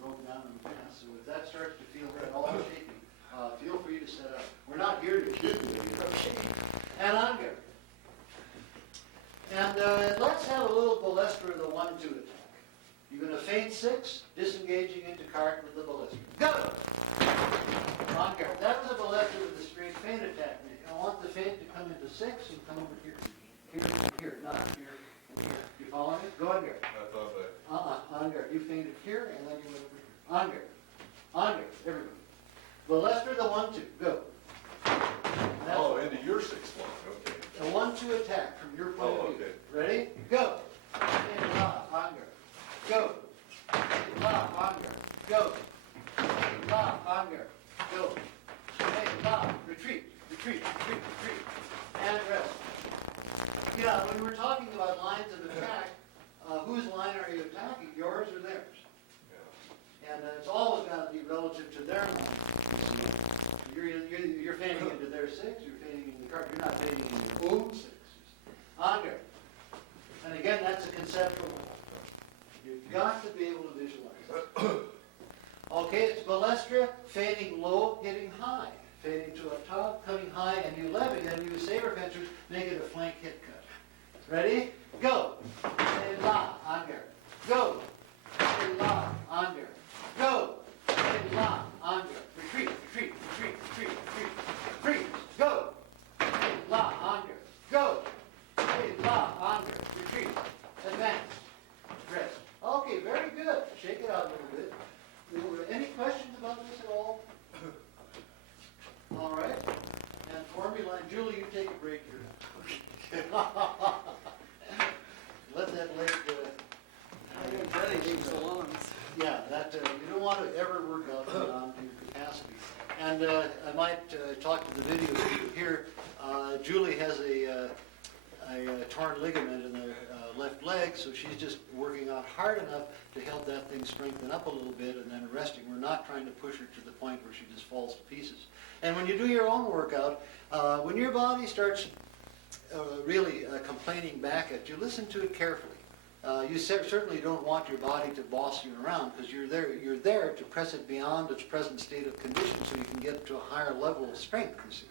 broken down in the past. So if that starts to feel at all shaky, feel free to set up. We're not here to kid you. Okay. And on go. And let's have a little balestra of the 1-2 attack. You're going to feint 6, disengaging into cart with the balestra. Go! On guard. That was a balestra with a straight feint attack. I want the feint to come into 6 and come over here. Here, not here, and here. You following it? Go on guard. I thought that. On guard. You feinted here, and then you went over here. On guard. On guard. Everybody. Balestra the 1-2. Go. Oh, into your 6-1, okay. A 1-2 attack from your point of view. Okay. Ready? Go. And la, on guard. Go. And la, on guard. Go. And la, on guard. Go. And la, retreat, retreat, retreat, retreat. And rest. Yeah, when we're talking about lines of attack, whose line are you attacking? Yours or theirs? Yeah. And it's always got to be relative to their line. You're feinting into their 6, you're feinting into the card. You're not feinting into your own 6. On guard. And again, that's a conceptual one. You've got to be able to visualize it. Okay, it's balestra, fading low, hitting high. Fading to a top, coming high, and you levy, and you saber fencers make it a flank hit cut. Ready? Go. Say la, on guard. Go. Say la, on guard. Go. Say la, on guard. Retreat, retreat, retreat, retreat, retreat. Freeze. Go. Say la, on guard. Go. Say la, on guard. Retreat. Advance. Rest. Okay, very good. Shake it out a little bit. Any questions about this at all? All right. And form your line. Julie, you take a break here. Let that leg. Yeah, that you don't want to ever work out beyond your capacity. And I might talk to the video people here. Julie has a torn ligament in the left leg, so she's just working out hard enough to help that thing strengthen up a little bit and then resting. We're not trying to push her to the point where she just falls to pieces. And when you do your own workout, when your body starts really complaining back at you, listen to it carefully. You certainly don't want your body to boss you around because you're there to press it beyond its present state of condition so you can get to a higher level of strength, you see.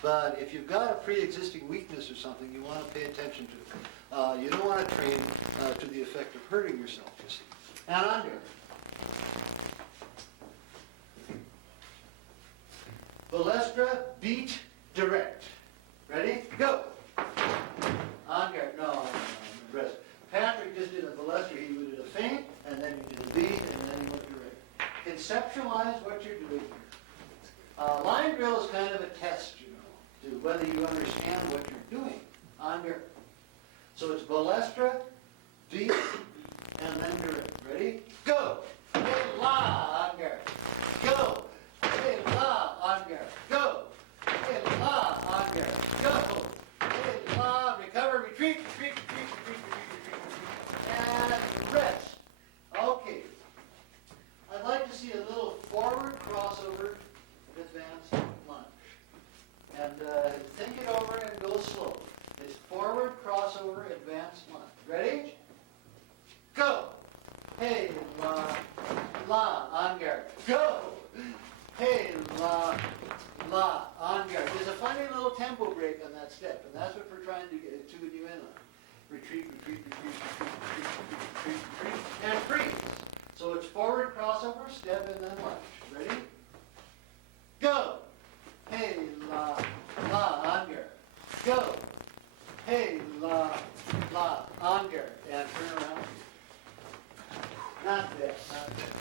But if you've got a pre-existing weakness or something, you want to pay attention to it. You don't want to train to the effect of hurting yourself, you see. And on here. Balestra, beat, direct. Ready? Go. On guard. No, rest. Patrick just did a balestra. He did a feint, and then he did a beat, and then he went direct. Conceptualize what you're doing here. Line drill is kind of a test, you know, to whether you understand what you're doing on guard. So it's balestra, beat, and then direct. Ready? Go. Hey, la, on guard. Go. Hey, la, on guard. Go. Hey, la, on guard. Go. Hey, la, recover, retreat, retreat, retreat, retreat, retreat, retreat, and rest. Okay. I'd like to see a little forward crossover, advance, lunge. And think it over and go slow. It's forward crossover, advance, lunge. Ready? Go. Hey, la, on guard. Go. Hey, la, on guard. There's a funny little tempo break on that step, and that's what we're trying to tune you in on. Retreat, retreat, retreat, retreat, retreat, retreat, retreat, and freeze. So it's forward crossover, step, and then lunge. Ready? Go. Hey, la, on guard. Go. Hey, la, on guard. And turn around. Not bad, not bad.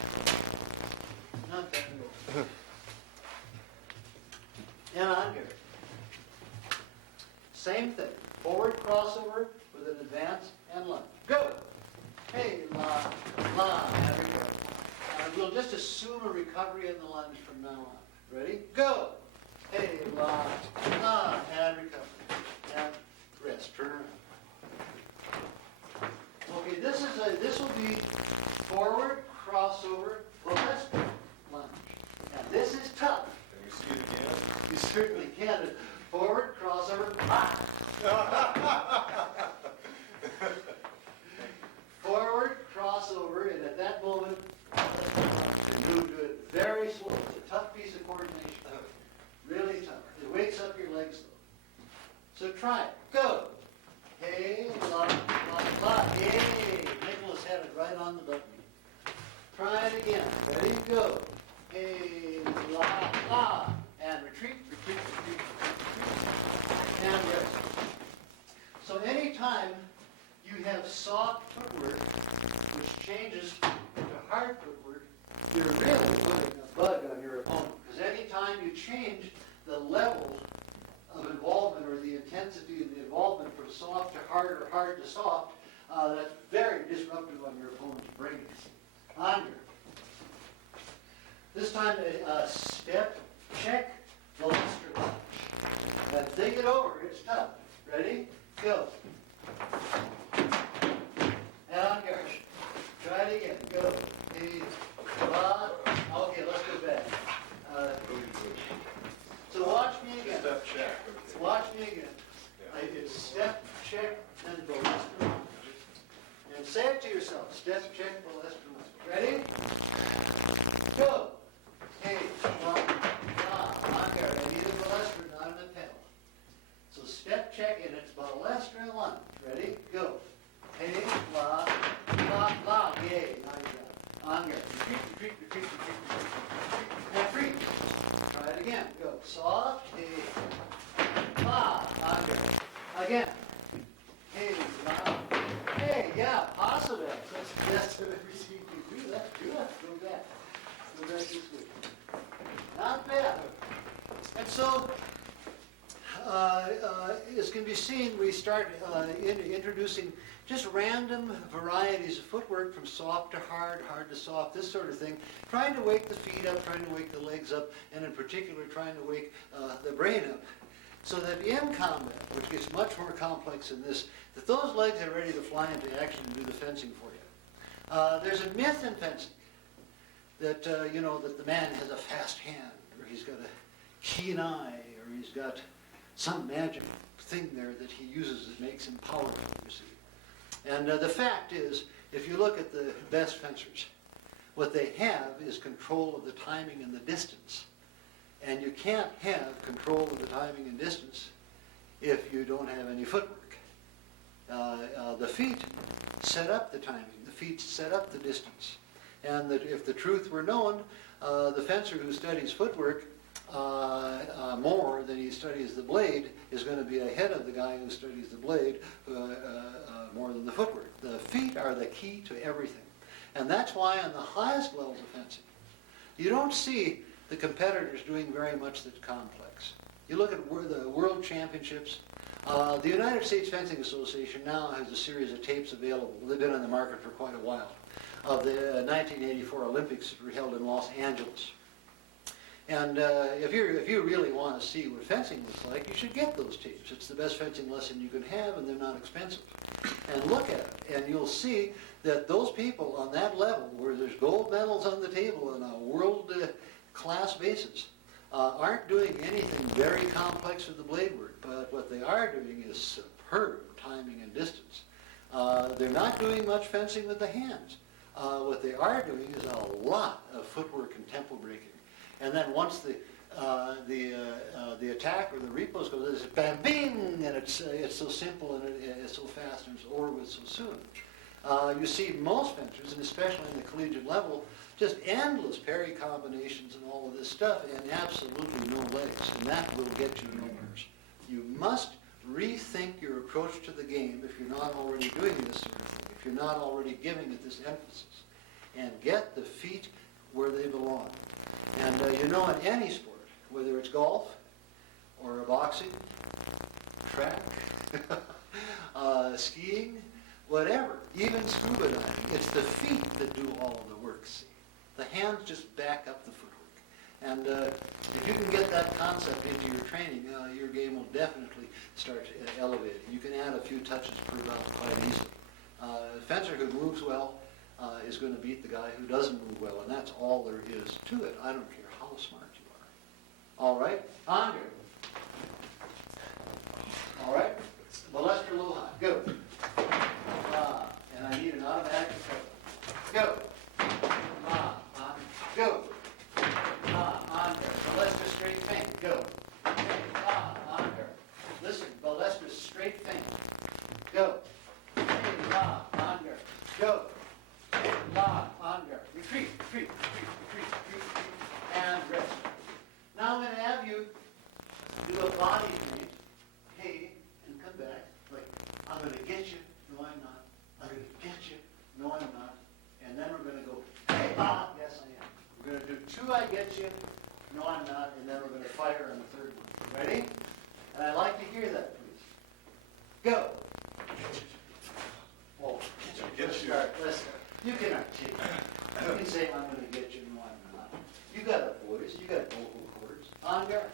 Not bad at all. And on guard. Same thing. Forward crossover with an advance and lunge. Go. Hey, la, and we go. And we'll just assume a recovery in the lunge from now on. Ready? Go. Hey, la, and recover. And rest. Turn around. Okay, this will be forward piece of coordination. Really tough. It wakes up your legs though. So try it. Go. Hey, la, la, la. Yay. Nicholas had it right on the button. Try it again. Ready? Go. Hey, la, la. And retreat, retreat, retreat, retreat, retreat. And rest. So anytime you have soft footwork, which changes to hard footwork, you're really putting a bug on your opponent. Because anytime you change the level of involvement or the intensity of the involvement from soft to hard or hard to soft, that's very disruptive on your opponent's brain. On your. This time, step, check, Leicester lunge. Now think it over, it's tough. Ready? Go. And on guard. Try it again. Go. Hey, la. Okay, let's go back. So watch me again. Step check. Okay. Watch me again. Yeah. It's step, check, then Leicester lunge. And say it to yourself. Step, check, Leicester lunge. Ready? Go. Hey, la, la. On guard. I need a Leicester, not an lapel. So step, check, and it's Leicester and lunge. Ready? Go. Hey, la, la, la. Yay. Now you got it. On guard. Retreat, retreat, retreat, retreat, retreat. And free. Try it again. Go. Soft. Hey, la. On guard. Again. Hey, la. Hey, yeah. Possible. That's the best I've ever seen you do that. Do that. Go back. Go back this way. Not bad. And so, as can be seen, we start introducing just random varieties of footwork from soft to hard, hard to soft, this sort of thing, trying to wake the feet up, trying to wake the legs up, and in particular trying to wake the brain up. So that in combat, which gets much more complex than this, that those legs are ready to fly into action and do the fencing for you. There's a myth in fencing that, that the man has a fast hand, or he's got a keen eye, or he's got some magic thing there that he uses that makes him powerful, you see. And the fact is, if you look at the best fencers, what they have is control of the timing and the distance. And you can't have control of the timing and distance if you don't have any footwork. The feet set up the timing. The feet set up the distance. And that if the truth were known, the fencer who studies footwork more than he studies the blade is going to be ahead of the guy who studies the blade more than the footwork. The feet are the key to everything. And that's why on the highest levels of fencing, you don't see the competitors doing very much that's complex. You look at the World Championships. The United States Fencing Association now has a series of tapes available. They've been on the market for quite a while. Of the 1984 Olympics that were held in Los Angeles. And if you really want to see what fencing looks like, you should get those tapes. It's the best fencing lesson you can have, and they're not expensive. And look at it, and you'll see that those people on that level, where there's gold medals on the table on a world class basis, aren't doing anything very complex with the blade work, but what they are doing is superb timing and distance. They're not doing much fencing with the hands. What they are doing is a lot of footwork and tempo breaking. And then once the attack or the repos goes, it's bam, bing, and it's so simple and it's so fast and it's over with so soon. You see most fencers, and especially in the collegiate level, just endless parry combinations and all of this stuff, and absolutely no legs, and that will get you nowhere. You must rethink your approach to the game if you're not already doing this sort of thing, if you're not already giving it this emphasis, and get the feet where they belong. And in any sport, whether it's golf or boxing, track, skiing, whatever, even scuba diving, it's the feet that do all of the work, see. The hands just back up the footwork. And if you can get that concept into your training, your game will definitely start elevating. You can add a few touches per bout quite easily. A fencer who moves well is going to beat the guy who doesn't move well, and that's all there is to it. I don't care how smart you are. All right? On here. All right? Molester low high. Go. And I need an automatic recovery. Go. On. Go. On. Go. Lock, on guard. Retreat, retreat, retreat, retreat, retreat, retreat, and rest. Now I'm going to have you do a body feint. Hey, and come back. Like, I'm going to get you. No, I'm not. I'm going to get you. No, I'm not. And then we're going to go, hey, yes, I am. We're going to do two I get you. No, I'm not. And then we're going to fire on the third one. Ready? And I'd like to hear that, please. Go. Oh, let's start. You can articulate. You can say, I'm going to get you. No, I'm not. You got a voice. You got vocal cords. On guard.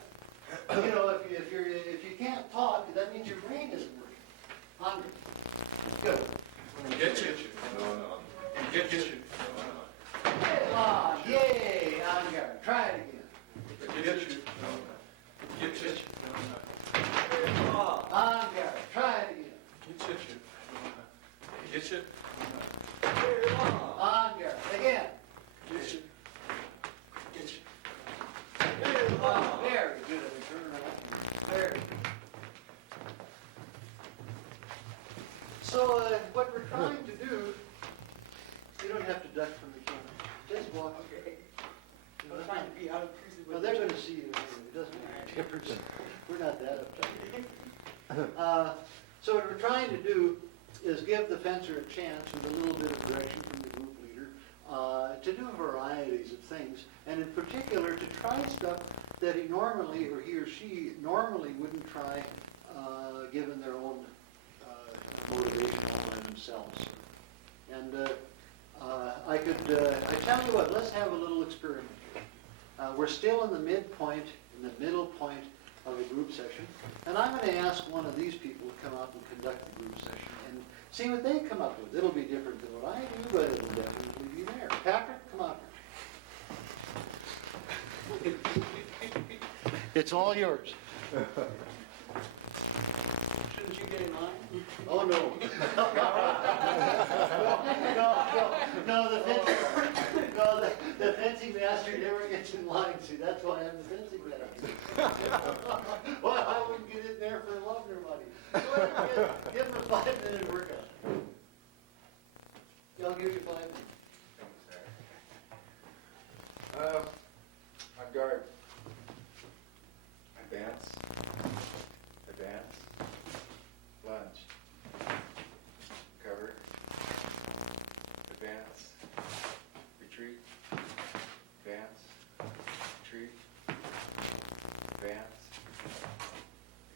You know, if you can't talk, that means your brain isn't working. On guard. Go. Get you. No, no. Get you. No, no. Hey, long. Yay. On guard. Try it again. Get you. No, no. Get you. No, no. On guard. Try it again. Get you. Get you. On guard. Again. Get you. Get you. Oh, very good. Turn around. Very good. So what we're trying to do, you don't have to duck from the camera. Just walk. Okay. I'm trying to be unobtrusive. Well, they're going to see you. It doesn't make a difference. We're not that uptight. So what we're trying to do is give the fencer a chance with a little bit of direction from the group leader to do varieties of things, and in particular to try stuff that he normally, or he or she normally wouldn't try given their own motivation all by themselves. And I tell you what, let's have a little experiment here. We're still in the midpoint, in the middle point of a group session, and I'm going to ask one of these people to come out and conduct the group session and see what they come up with. It'll be different than what I do, but it'll definitely be there. Patrick, come out here. It's all yours. Shouldn't you get in line? Oh, no. No, the fencing master never gets in line. See, that's why I'm the fencing master. Well, I wouldn't get in there for love nor money. Go ahead, give him a 5-minute workout. I'll give you 5 minutes. On guard. Advance. Advance. Lunge. Cover. Advance. Retreat. Advance. Retreat. Advance.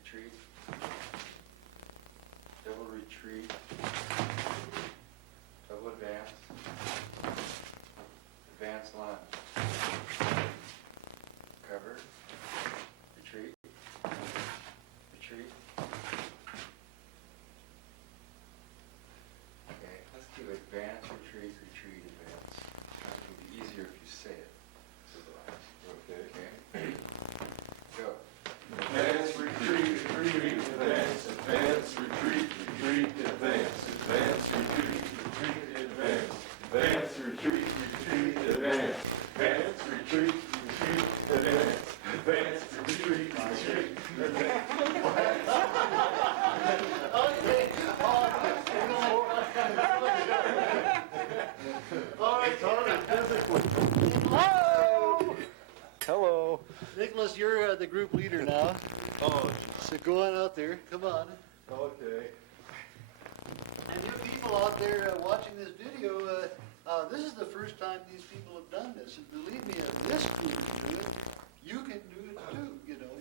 Retreat. Double retreat. Double advance. Advance lunge. Cover. Retreat. Retreat. Okay, let's do advance, retreat, retreat, advance. It'll be easier if you say it. Okay. Go. Advance, retreat, retreat, advance, advance, retreat, retreat, advance, advance, retreat, retreat, advance, advance, retreat, retreat, advance, advance, retreat, retreat, advance, advance, retreat, retreat, advance. Okay. All right, Hello. Nicholas, you're the group leader now. Oh, So go on out there. Come on. okay. And you people out there watching this video, this is the first time these people have done this. And believe me, if this group can do it, you can do it too. You know,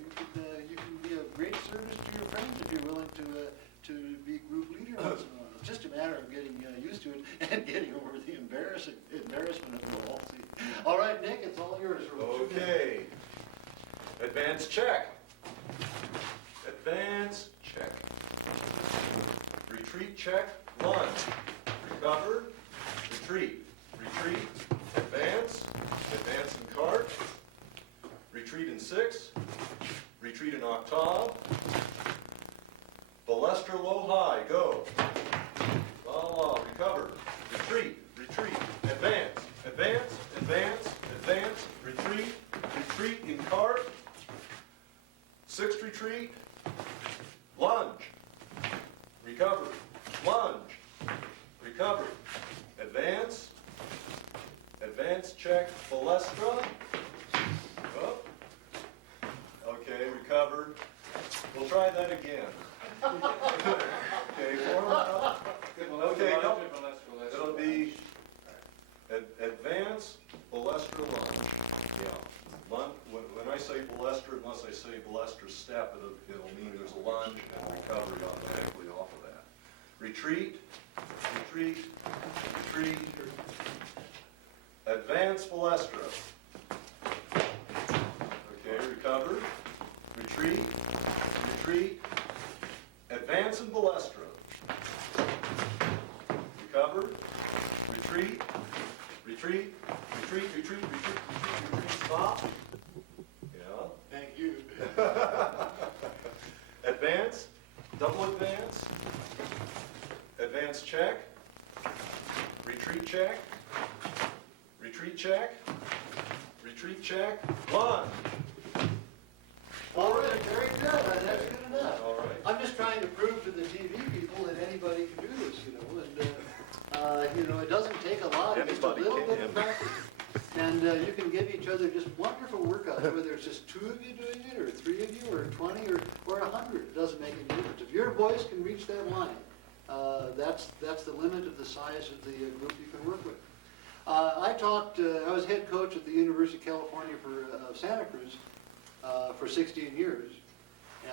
you can be of great service to your friends if you're willing to be group leader once in a while. It's just a matter of getting used to it and getting over the embarrassment of it all. See? All right, Nick, it's all yours. Okay. Advance check. Advance check. Retreat check. Lunge. Recover. Retreat. Retreat. Advance. Advance in cart. Retreat in 6. Retreat in octave. Balestra low high. Go. La la. Recover. Retreat. Retreat. Advance. Advance. Advance. Advance. Retreat. Retreat in cart. 6th retreat. Lunge. Recover. Lunge. Recover. check, balestra. Up. Okay, recovered. We'll try that again. Okay, form out. Okay, come. It'll be advance, balestra, lunge. Yeah. When I say balestra, unless I say balestra step, it'll mean there's a lunge and recovery automatically off of that. Retreat, retreat, retreat. Advance balestra. Okay, recover. Retreat, retreat. Advance and balestra. Recover. Retreat, retreat, retreat, retreat, retreat, retreat, retreat. Stop. Yeah. Thank you. Advance, double advance. Advance check. Retreat check. Retreat check. Retreat check. Lunge. All right, very good. That's good enough. All right. I'm just trying to prove to the TV people that anybody can do this, and it doesn't take a lot, just a Anybody little bit can. of practice. And you can give each other just wonderful workouts, whether it's just 2 of you doing it, or 3 of you, or 20, or 100. It doesn't make any difference. If your boys can reach that line, that's the limit of the size of the group you can work with. I was head coach at the University of California for Santa Cruz for 16 years,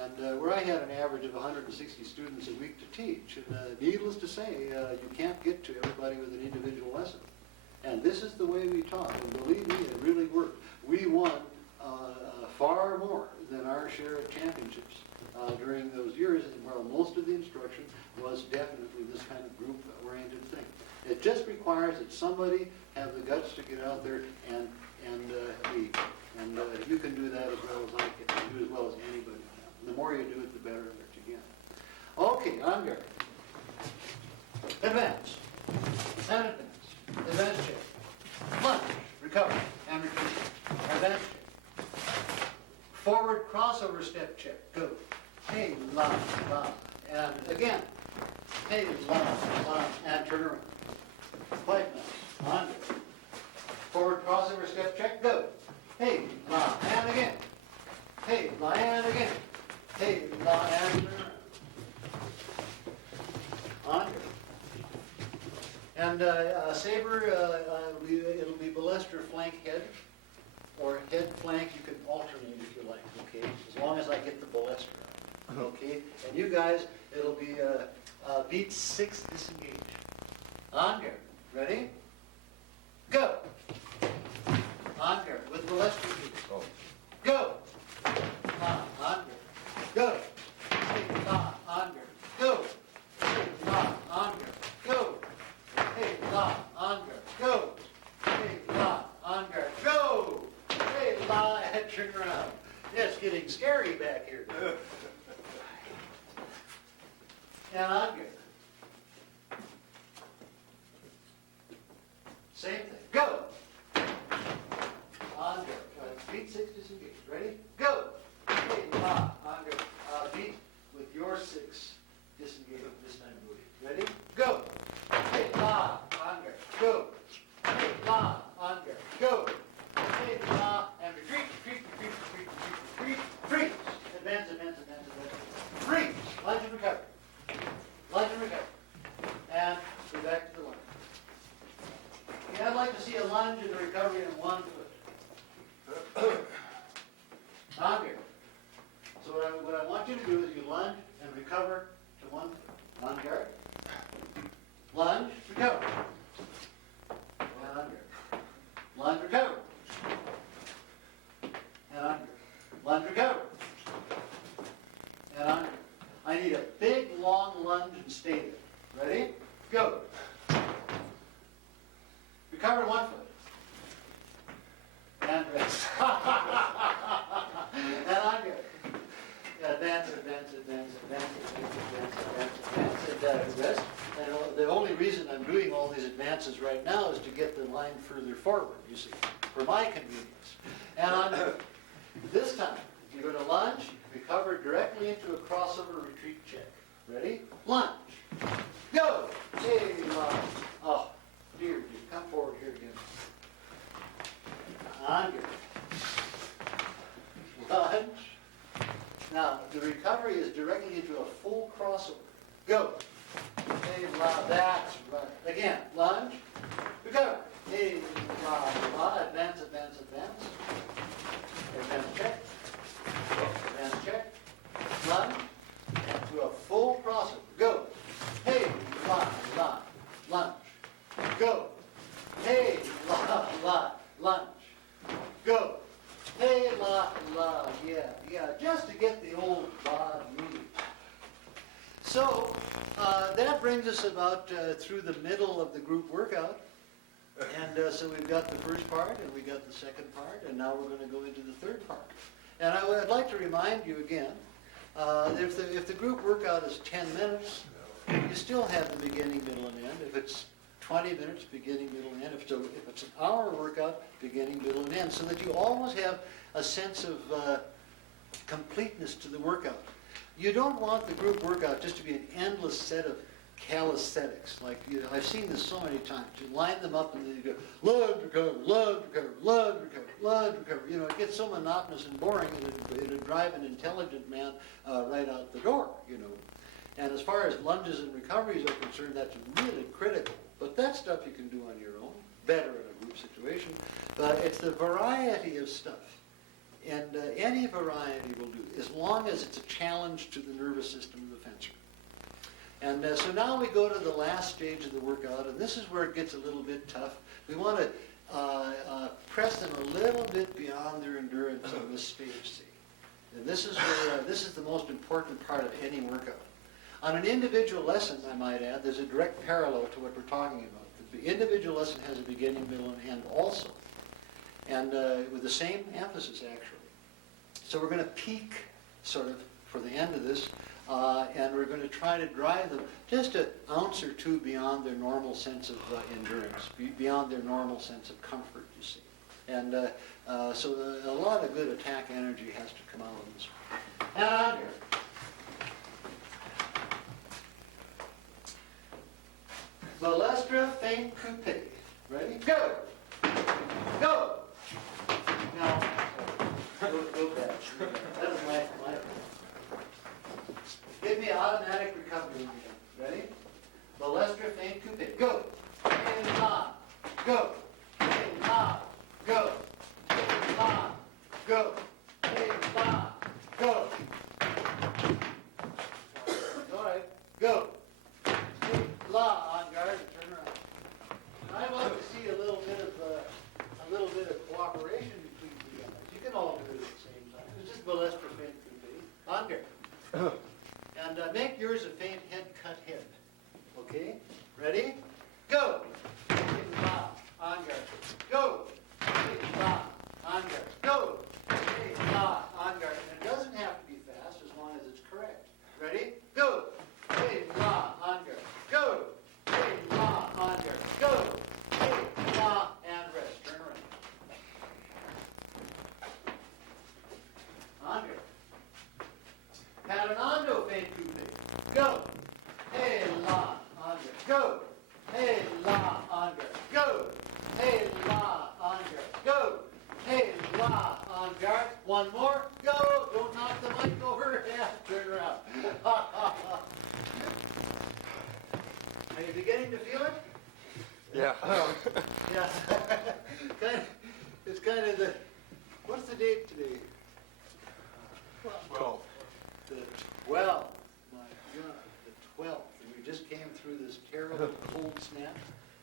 and where I had an average of 160 students a week to teach. And needless to say, you can't get to everybody with an individual lesson. And this is the way we taught, and believe me, it really worked. We won far more than our share of championships during those years, and while most of the instruction was definitely this kind of group-oriented thing. It just requires that somebody have the guts to get out there and lead. And you can do that as well as I can, do as well as anybody can. And the more you do it, the better that you get. Okay, on guard. Advance. And advance. Advance check. Lunge. Recover. And retreat. Advance check. Forward crossover step check. Go. Hey, la, la. And again. Hey, la, la. And turn around. Quite nice. On guard. Forward crossover step check. Go. Hey, la, and again. Hey, la, and again. Hey, la, and turn around. On guard. And saber, it'll be balestra flank head, or head flank. You can alternate if you like, okay? As long as I get the balestra, okay? And you guys, it'll be beat 6, disengage. On guard. Ready? Go. On guard with balestra beat. Oh. Go. On guard. Go. Hey, on guard. Go. Hey, on guard. Go. Hey, la, on guard, go. Hey, la, on guard, go. Hey, la, and turn around. It's getting scary back here. And on guard. Same thing, go. On guard, beat 6, disengage. Ready? Go. Hey, la, on guard. Beat with your 6, disengage this time, booty. Ready? Go. Hey, la, on guard, go. Hey, la, on guard, go. Hey, la, and retreat, retreat, retreat, retreat, retreat, retreat, freeze. Advance, advance, advance, advance. Freeze. Lunge and recover. Lunge and recover. And go back to the lunge. Okay, I'd like to see a lunge and a recovery in 1 foot. On guard. So what I want you to do is you lunge and recover to 1 foot. On guard. Lunge, recover. And on guard. Lunge, recover. And on guard. Lunge, recover. And on guard. I need a big, long lunge and stay there. Ready? Go. Recover 1 foot. And rest. And on guard. Advance, advance, advance, advance, advance, advance, advance, advance, and rest. And the only reason I'm doing all these advances right now is to get the line further forward, you see, for my convenience. And on this time, you're going to lunge, recover directly into a crossover retreat check. Ready? Lunge. Go. Hey, lunge. Oh, dear, come forward here again. crossover. Go. Hey, la, that's right. Again, lunge, recover. Hey, la, la, advance, advance, advance. Advance check. Advance check. Lunge. To a full crossover. Go. Hey, la, la, lunge. Go. Hey, la, la, lunge. Go. Hey, la, la, yeah, just to get the old bod moving. So, that brings us about through the middle of the group workout. And so we've got the first part, and we got the second part, and now we're going to go into the third part. And I'd like to remind you again, if the group workout is 10 minutes, you still have the beginning, middle, and end. If it's 20 minutes, beginning, middle, and end. If it's an hour workout, beginning, middle, and end, so that you always have a sense of completeness to the workout. You don't want the group workout just to be an endless set of calisthenics. Like I've seen this so many times. You line them up and then you go, lunge, recover, lunge, recover, lunge, recover, lunge, recover. You know, it gets so monotonous and boring, and it'd drive an intelligent man right out the door, you know. And as far as lunges and recoveries are concerned, that's really critical. But that stuff you can do on your own, better in a group situation. But it's the variety of stuff. And any variety will do, as long as it's a challenge to the nervous system of the fencer. And so now we go to the last stage of the workout, and this is where it gets a little bit tough. We want to press them a little bit beyond their endurance on this stage C. And this is where, this is the most important part of any workout. On an individual lesson, I might add, there's a direct parallel to what we're talking about. The individual lesson has a beginning, middle, and end also. And with the same emphasis, actually. So we're going to peak, sort of, for the end of this, and we're going to try to drive them just an ounce or two beyond their normal sense of endurance, beyond their normal sense of comfort, you see. And so a lot of good attack energy has to come out of this. And on here. Balestra feint coupe. Ready? Go! Go! Now, go back. That was my. Give me automatic recovery again. Ready? Balestra feint coupe. Go! Hey, la. Go! Hey, la. Go! Hey, la. Go! Hey, la. Go! All right. Go! Hey, la. On guard and turn around. I'd like to see a little bit of cooperation between you guys. You can all do it at the same time. It's just Balestra feint coupe. On guard. And make yours a feint head cut head. Okay? Ready? Go! Hey, la. On guard. Go! Hey, la. On guard. Go! Hey, la. On guard. And it doesn't have to be fast as long as it's correct. Ready? Go! Hey, la. On guard. Go! Hey, la. On guard. Go! Hey, la. And rest. Turn around. On guard. Patinando feint coupe. Go! Hey, la. On guard. Go! Hey, la. On guard. Go! Hey, la. On guard. Go! Hey, la. On guard. One more. Go! Don't knock the mic over. Yeah, turn around. Are you beginning to feel it? Yeah. Yeah. It's kind of the, what's the date today? 12. The 12th. My God, the 12th. And we just came through this terrible cold snap.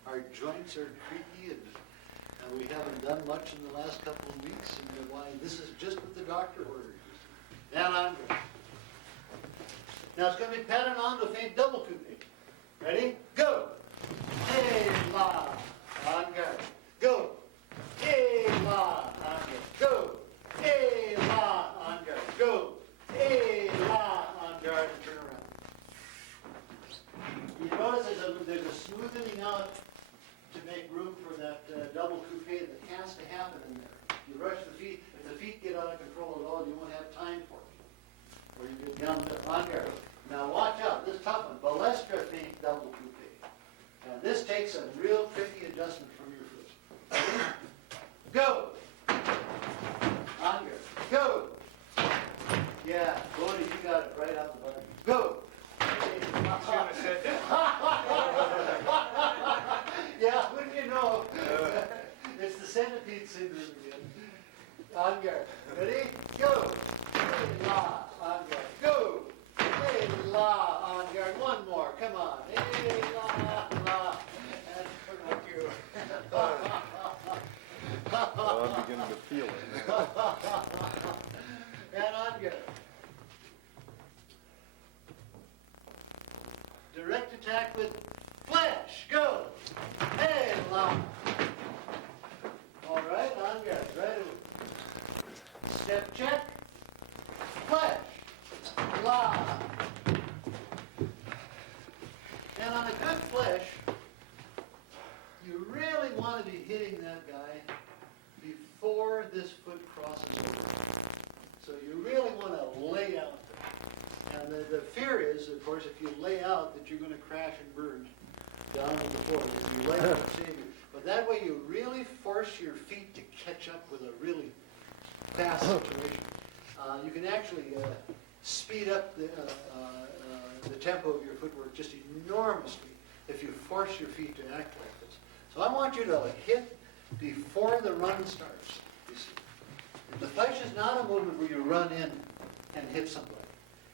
Our joints are creaky, and we haven't done much in the last couple of weeks. And why? This is just what the doctor ordered. And I'm good. Now it's going to be Patinando feint double coupe. Ready? Go! Hey, la. On guard. Go! Hey, la. On guard. Go! Hey, la. On guard. Go! Hey, la. On guard and turn around. You notice there's a smoothing out to make room for that double coupe that has to happen in there. You rush the feet. If the feet get out of control at all, you won't have time for it. Or you get down there. On guard. Now watch out. This tough one. Balestra feint double coupe. And this takes a real tricky adjustment from your foot. Ready? Go! On guard. Go! Yeah, Bodie, you got it right out the button. Go! know. It's the centipede syndrome again. On guard. Ready? Go. Hey, la. On guard. Go. Hey, la. On guard. One more. Come on. Hey, la, la. And thank you. Oh, I'm beginning to feel it now. And on guard. Direct attack with flash. Go. Hey, la. All right, on guard. Right. Step check. Flash. La. And on a good flash, you really want to be hitting that guy before this foot crosses over. So you really want to lay out there. And the fear is, of course, if you lay out that you're going to crash and burn down on the floor. You lay out and save you. But that way you really force your feet to catch up with a really fast situation. You can actually speed up the tempo of your footwork just enormously if you force your feet to act like this. So I want you to hit before the run starts, you see. The flash is not a movement where you run in and hit somebody.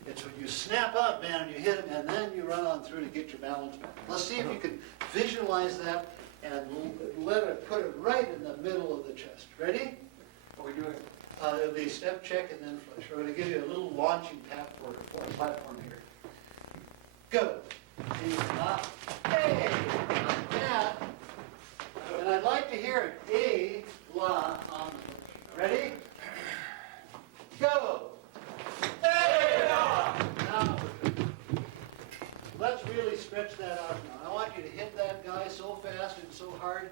It's when you snap up, man, and you hit him, and then you run on through to get your balance back. Let's see if you can visualize that and put it right in the middle of the chest. Ready? What are we doing? It'll be step check and then flash. We're going to give you a little launching platform here. Go. Hey, not bad. And I'd like to hear it. A, la, on the flash. Ready? Go. Hey, la. Now, let's really stretch that out now. I want you to hit that guy so fast and so hard,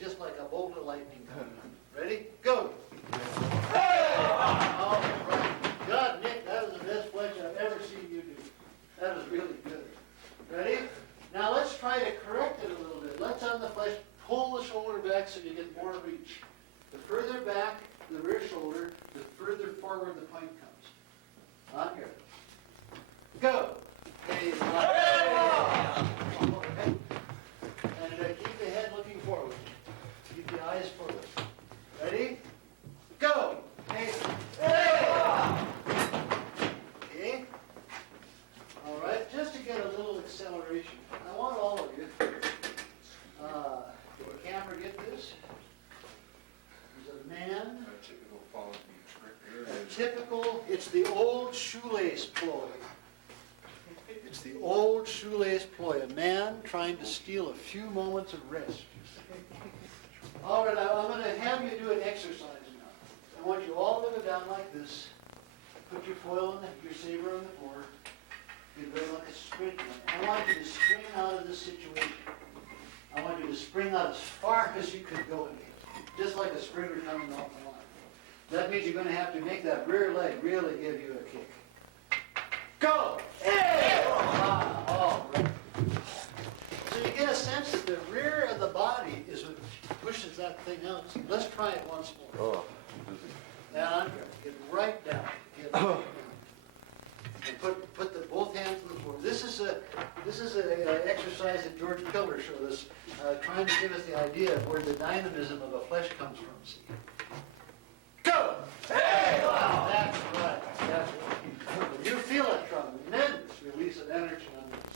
just like a bolt of lightning coming on. Ready? Go. Hey! All right. God, Nick, that was the best flex I've ever seen you do. That was really good. Ready? Now let's try to correct it a little bit. Let's on the flesh pull the shoulder back so you get more reach. The further back the rear shoulder, the further forward the point comes. On here. Go. Hey, and keep the head looking forward. Keep the eyes forward. Ready? Go. Hey. Hey. Okay. All right. Just to get a little acceleration, I want all of you. Did the camera get this? There's a man. It's the old shoelace ploy. It's the old shoelace ploy. A man trying to steal a few moments of rest. All right, I'm going to have you do an exercise now. I want you all to go down like this. Put your foil and your saber on the floor. Be very like a sprint. I want you to spring out of this situation. I want you to spring out as far as you can go in it, just like a sprinter coming off the line. That means you're going to have to make that rear leg really give you a kick. Go! Hey! All right. So you get a sense that the rear of the body is what pushes that thing out. So let's try it once more. Oh, Down, get right down. Get right down. And put both hands on the floor. This is a exercise that George Pillar showed us, trying to give us the idea of where the dynamism of a flesh comes from. See? Go! Hey! Wow, that's right. That's right. You feel a tremendous release of energy on this.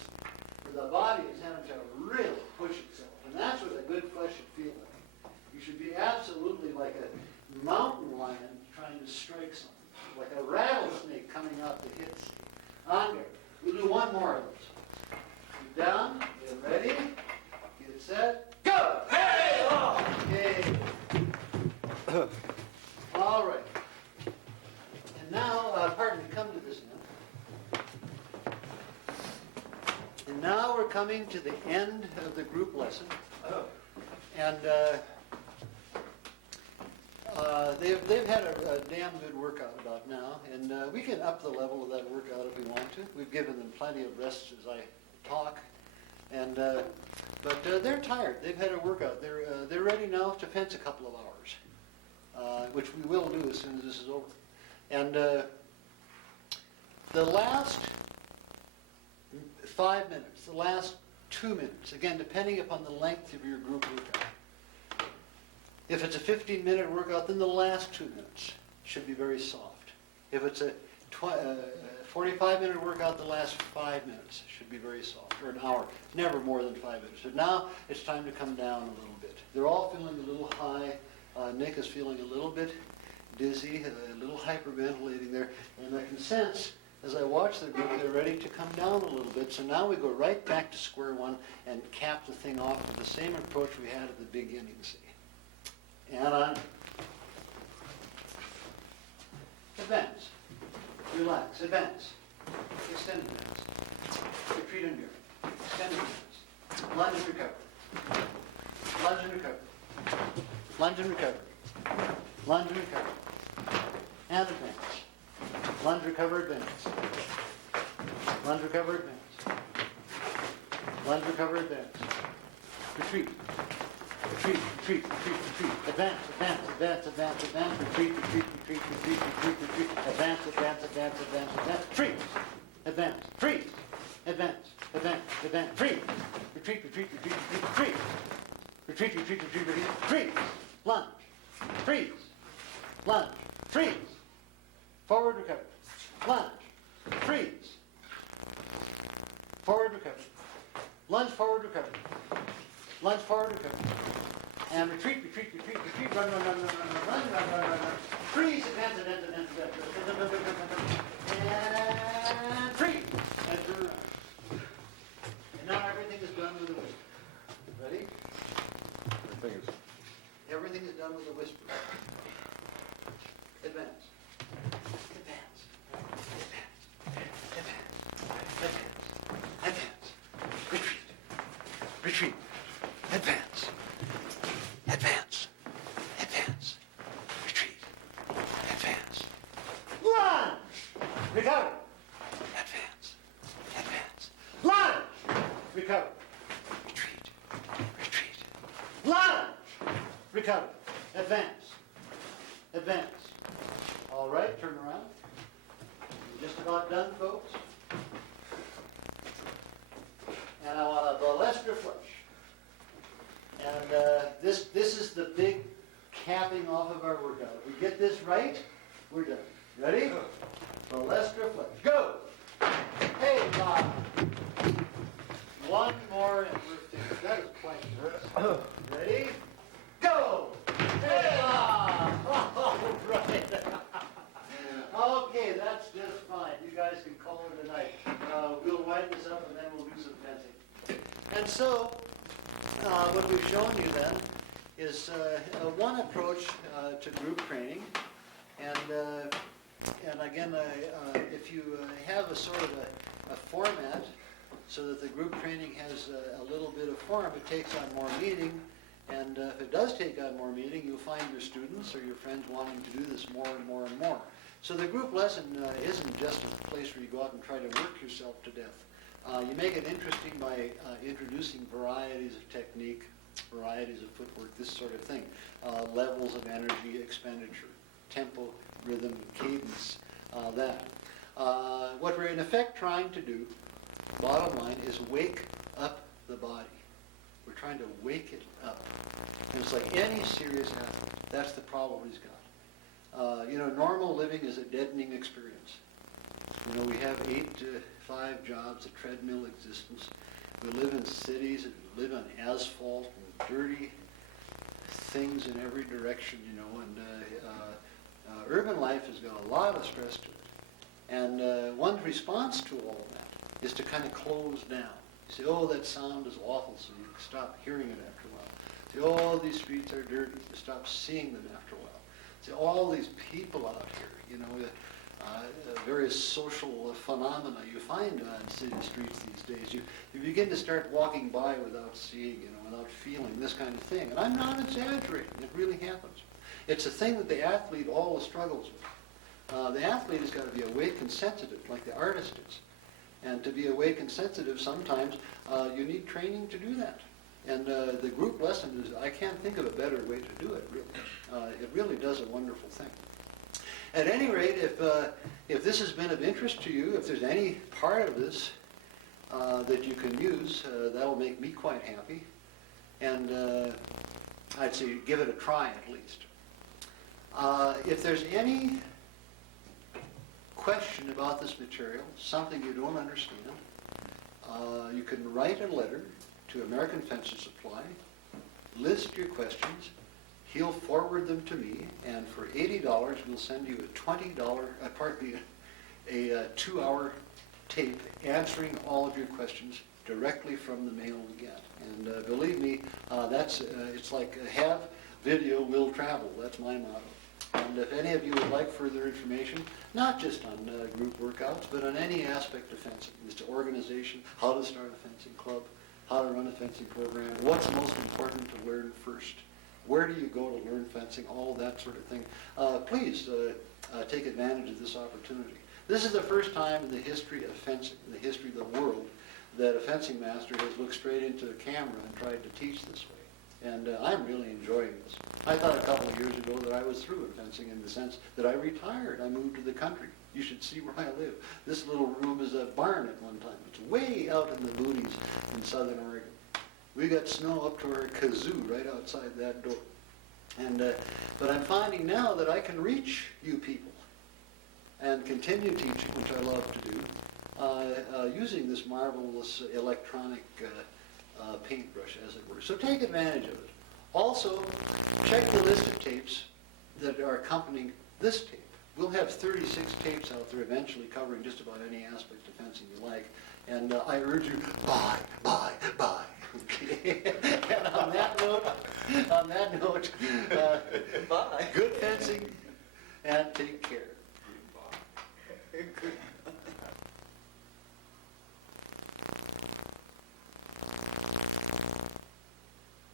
Where the body is having to really push itself. And that's what a good flesh should feel like. You should be absolutely like a mountain lion trying to strike something. Like a rattlesnake coming out to hit. On there. We'll do one more of those. Get down. Get ready. Get set. Go! Hey! Okay. All right. And now, pardon me, come to this now. And now we're coming to the end of the group lesson. And they've had a damn good workout about now, and we can up the level of that workout if we want to. We've given them plenty of rest as I talk, and but they're tired. They've had a workout. They're ready now to fence a couple of hours, which we will do as soon as this is over. And the last 5 minutes, the last 2 minutes. Again, depending upon the length of your group workout. If it's a 15-minute workout, then the last 2 minutes should be very soft. If it's a 45-minute workout, the last 5 minutes should be very soft, or an hour, never more than 5 minutes. So now it's time to come down a little bit. They're all feeling a little high. Nick is feeling a little bit dizzy, a little hyperventilating there, and I can sense as I watch the group, they're ready to come down a little bit. So now we go right back to square one and cap the thing off with the same approach we had at the beginning, see. And on. Advance. Relax. Advance. Extend advance. Retreat and mirror. Extend advance. Lunge and recover. Lunge and recover. Lunge and recover. Lunge and recover. And advance. Lunge, recover, advance. Lunge, recover, advance. Lunge, recover, advance. Retreat. Retreat, retreat, retreat, retreat. Advance, advance, advance, advance, advance. Retreat, retreat, retreat, retreat, retreat, retreat. Advance, advance, advance, advance, advance. Freeze. Advance. Freeze. Advance. Advance. Advance. Freeze. Retreat, retreat, retreat, retreat, retreat. Retreat, retreat, retreat, retreat. Freeze. Lunge. Freeze. Lunge. Freeze. Forward recovery. Lunge. Freeze. Forward recovery. Lunge, forward recovery. Lunge, forward recovery. And retreat, retreat, retreat, retreat. Run, run, run, run, run, run, run, run, run, run. Freeze. Advance, advance, advance, advance. And freeze. And turn around. And now everything is done with a whisper. Ready? Everything is done with a whisper. Advance. Advance. Advance. Advance. Advance. Retreat. Retreat. Advance. Advance. Advance. Retreat. Advance. Lunge. Recover. Advance. Advance. Lunge. Recover. Retreat. Retreat. Lunge. Recover. Advance. Advance. All right, turn around. You're just about done, folks. And I want a balestra flush. And this is the big capping off of our workout. If we get this right, we're done. Ready? Balestra flush. Go! Hey, Bob. One more and we're finished. That is quite nice. Ready? Go! Hey, Bob! All right. Okay, that's just fine. You guys can call it a night. We'll wind this up and then we'll do some fencing. And so, what we've shown you then is one approach to group training. And again, if you have a sort of a format so that the group training has a little bit of form, it takes on more meaning. And if it does take on more meaning, you'll find your students or your friends wanting to do this more and more and more. So the group lesson isn't just a place where you go out and try to work yourself to death. You make it interesting by introducing varieties of technique, varieties of footwork, this sort of thing. Levels of energy expenditure, tempo, rhythm, cadence, that. What we're in effect trying to do, bottom line, is wake up the body. We're trying to wake it up. And it's like any serious athlete, that's the problem he's got. Normal living is a deadening experience. We have 8 to 5 jobs, a treadmill existence. We live in cities, and we live on asphalt and dirty things in every direction, and urban life has got a lot of stress to it. And one's response to all of that is to kind of close down. You say, oh, that sound is awful, so you stop hearing it after a while. Say, oh, these streets are dirty, you stop seeing them after a while. Say, all these people out here, various social phenomena you find on city streets these days. You begin to start walking by without seeing, without feeling, this kind of thing. And I'm not exaggerating, it really happens. It's a thing that the athlete always struggles with. The athlete has got to be awake and sensitive, like the artist is. And to be awake and sensitive, sometimes you need training to do that. And the group lesson is, I can't think of a better way to do it, really. It really does a wonderful thing. At any rate, if this has been of interest to you, if there's any part of this that you can use. That'll make me quite happy. And I'd say give it a try at least. If there's any question about this material, something you don't understand, you can write a letter to American Fence and Supply, list your questions, he'll forward them to me, and for $80 we'll send you a 2-hour tape answering all of your questions directly from the mail we get. And believe me, it's like have video will travel. That's my motto. And if any of you would like further information, not just on group workouts, but on any aspect of fencing, as to organization, how to start a fencing club, how to run a fencing program, what's most important to learn first, where do you go to learn fencing, all that sort of thing, please take advantage of this opportunity. This is the first time in the history of fencing, in the history of the world, that a fencing master has looked straight into the camera and tried to teach this way. And I'm really enjoying this. I thought a couple of years ago that I was through in fencing in the sense that I retired. I moved to the country. You should see where I live. This little room is a barn at one time. It's way out in the boonies in southern Oregon. We got snow up to our kazoo right outside that door. And but I'm finding now that I can reach you people and continue teaching, which I love to do, using this marvelous electronic paintbrush, as it were. So take advantage of it. Also, check the list of tapes that are accompanying this tape. We'll have 36 tapes out there eventually covering just about any aspect of fencing you like. And I urge you, buy. Okay. And on that note, Bye. good fencing and take care.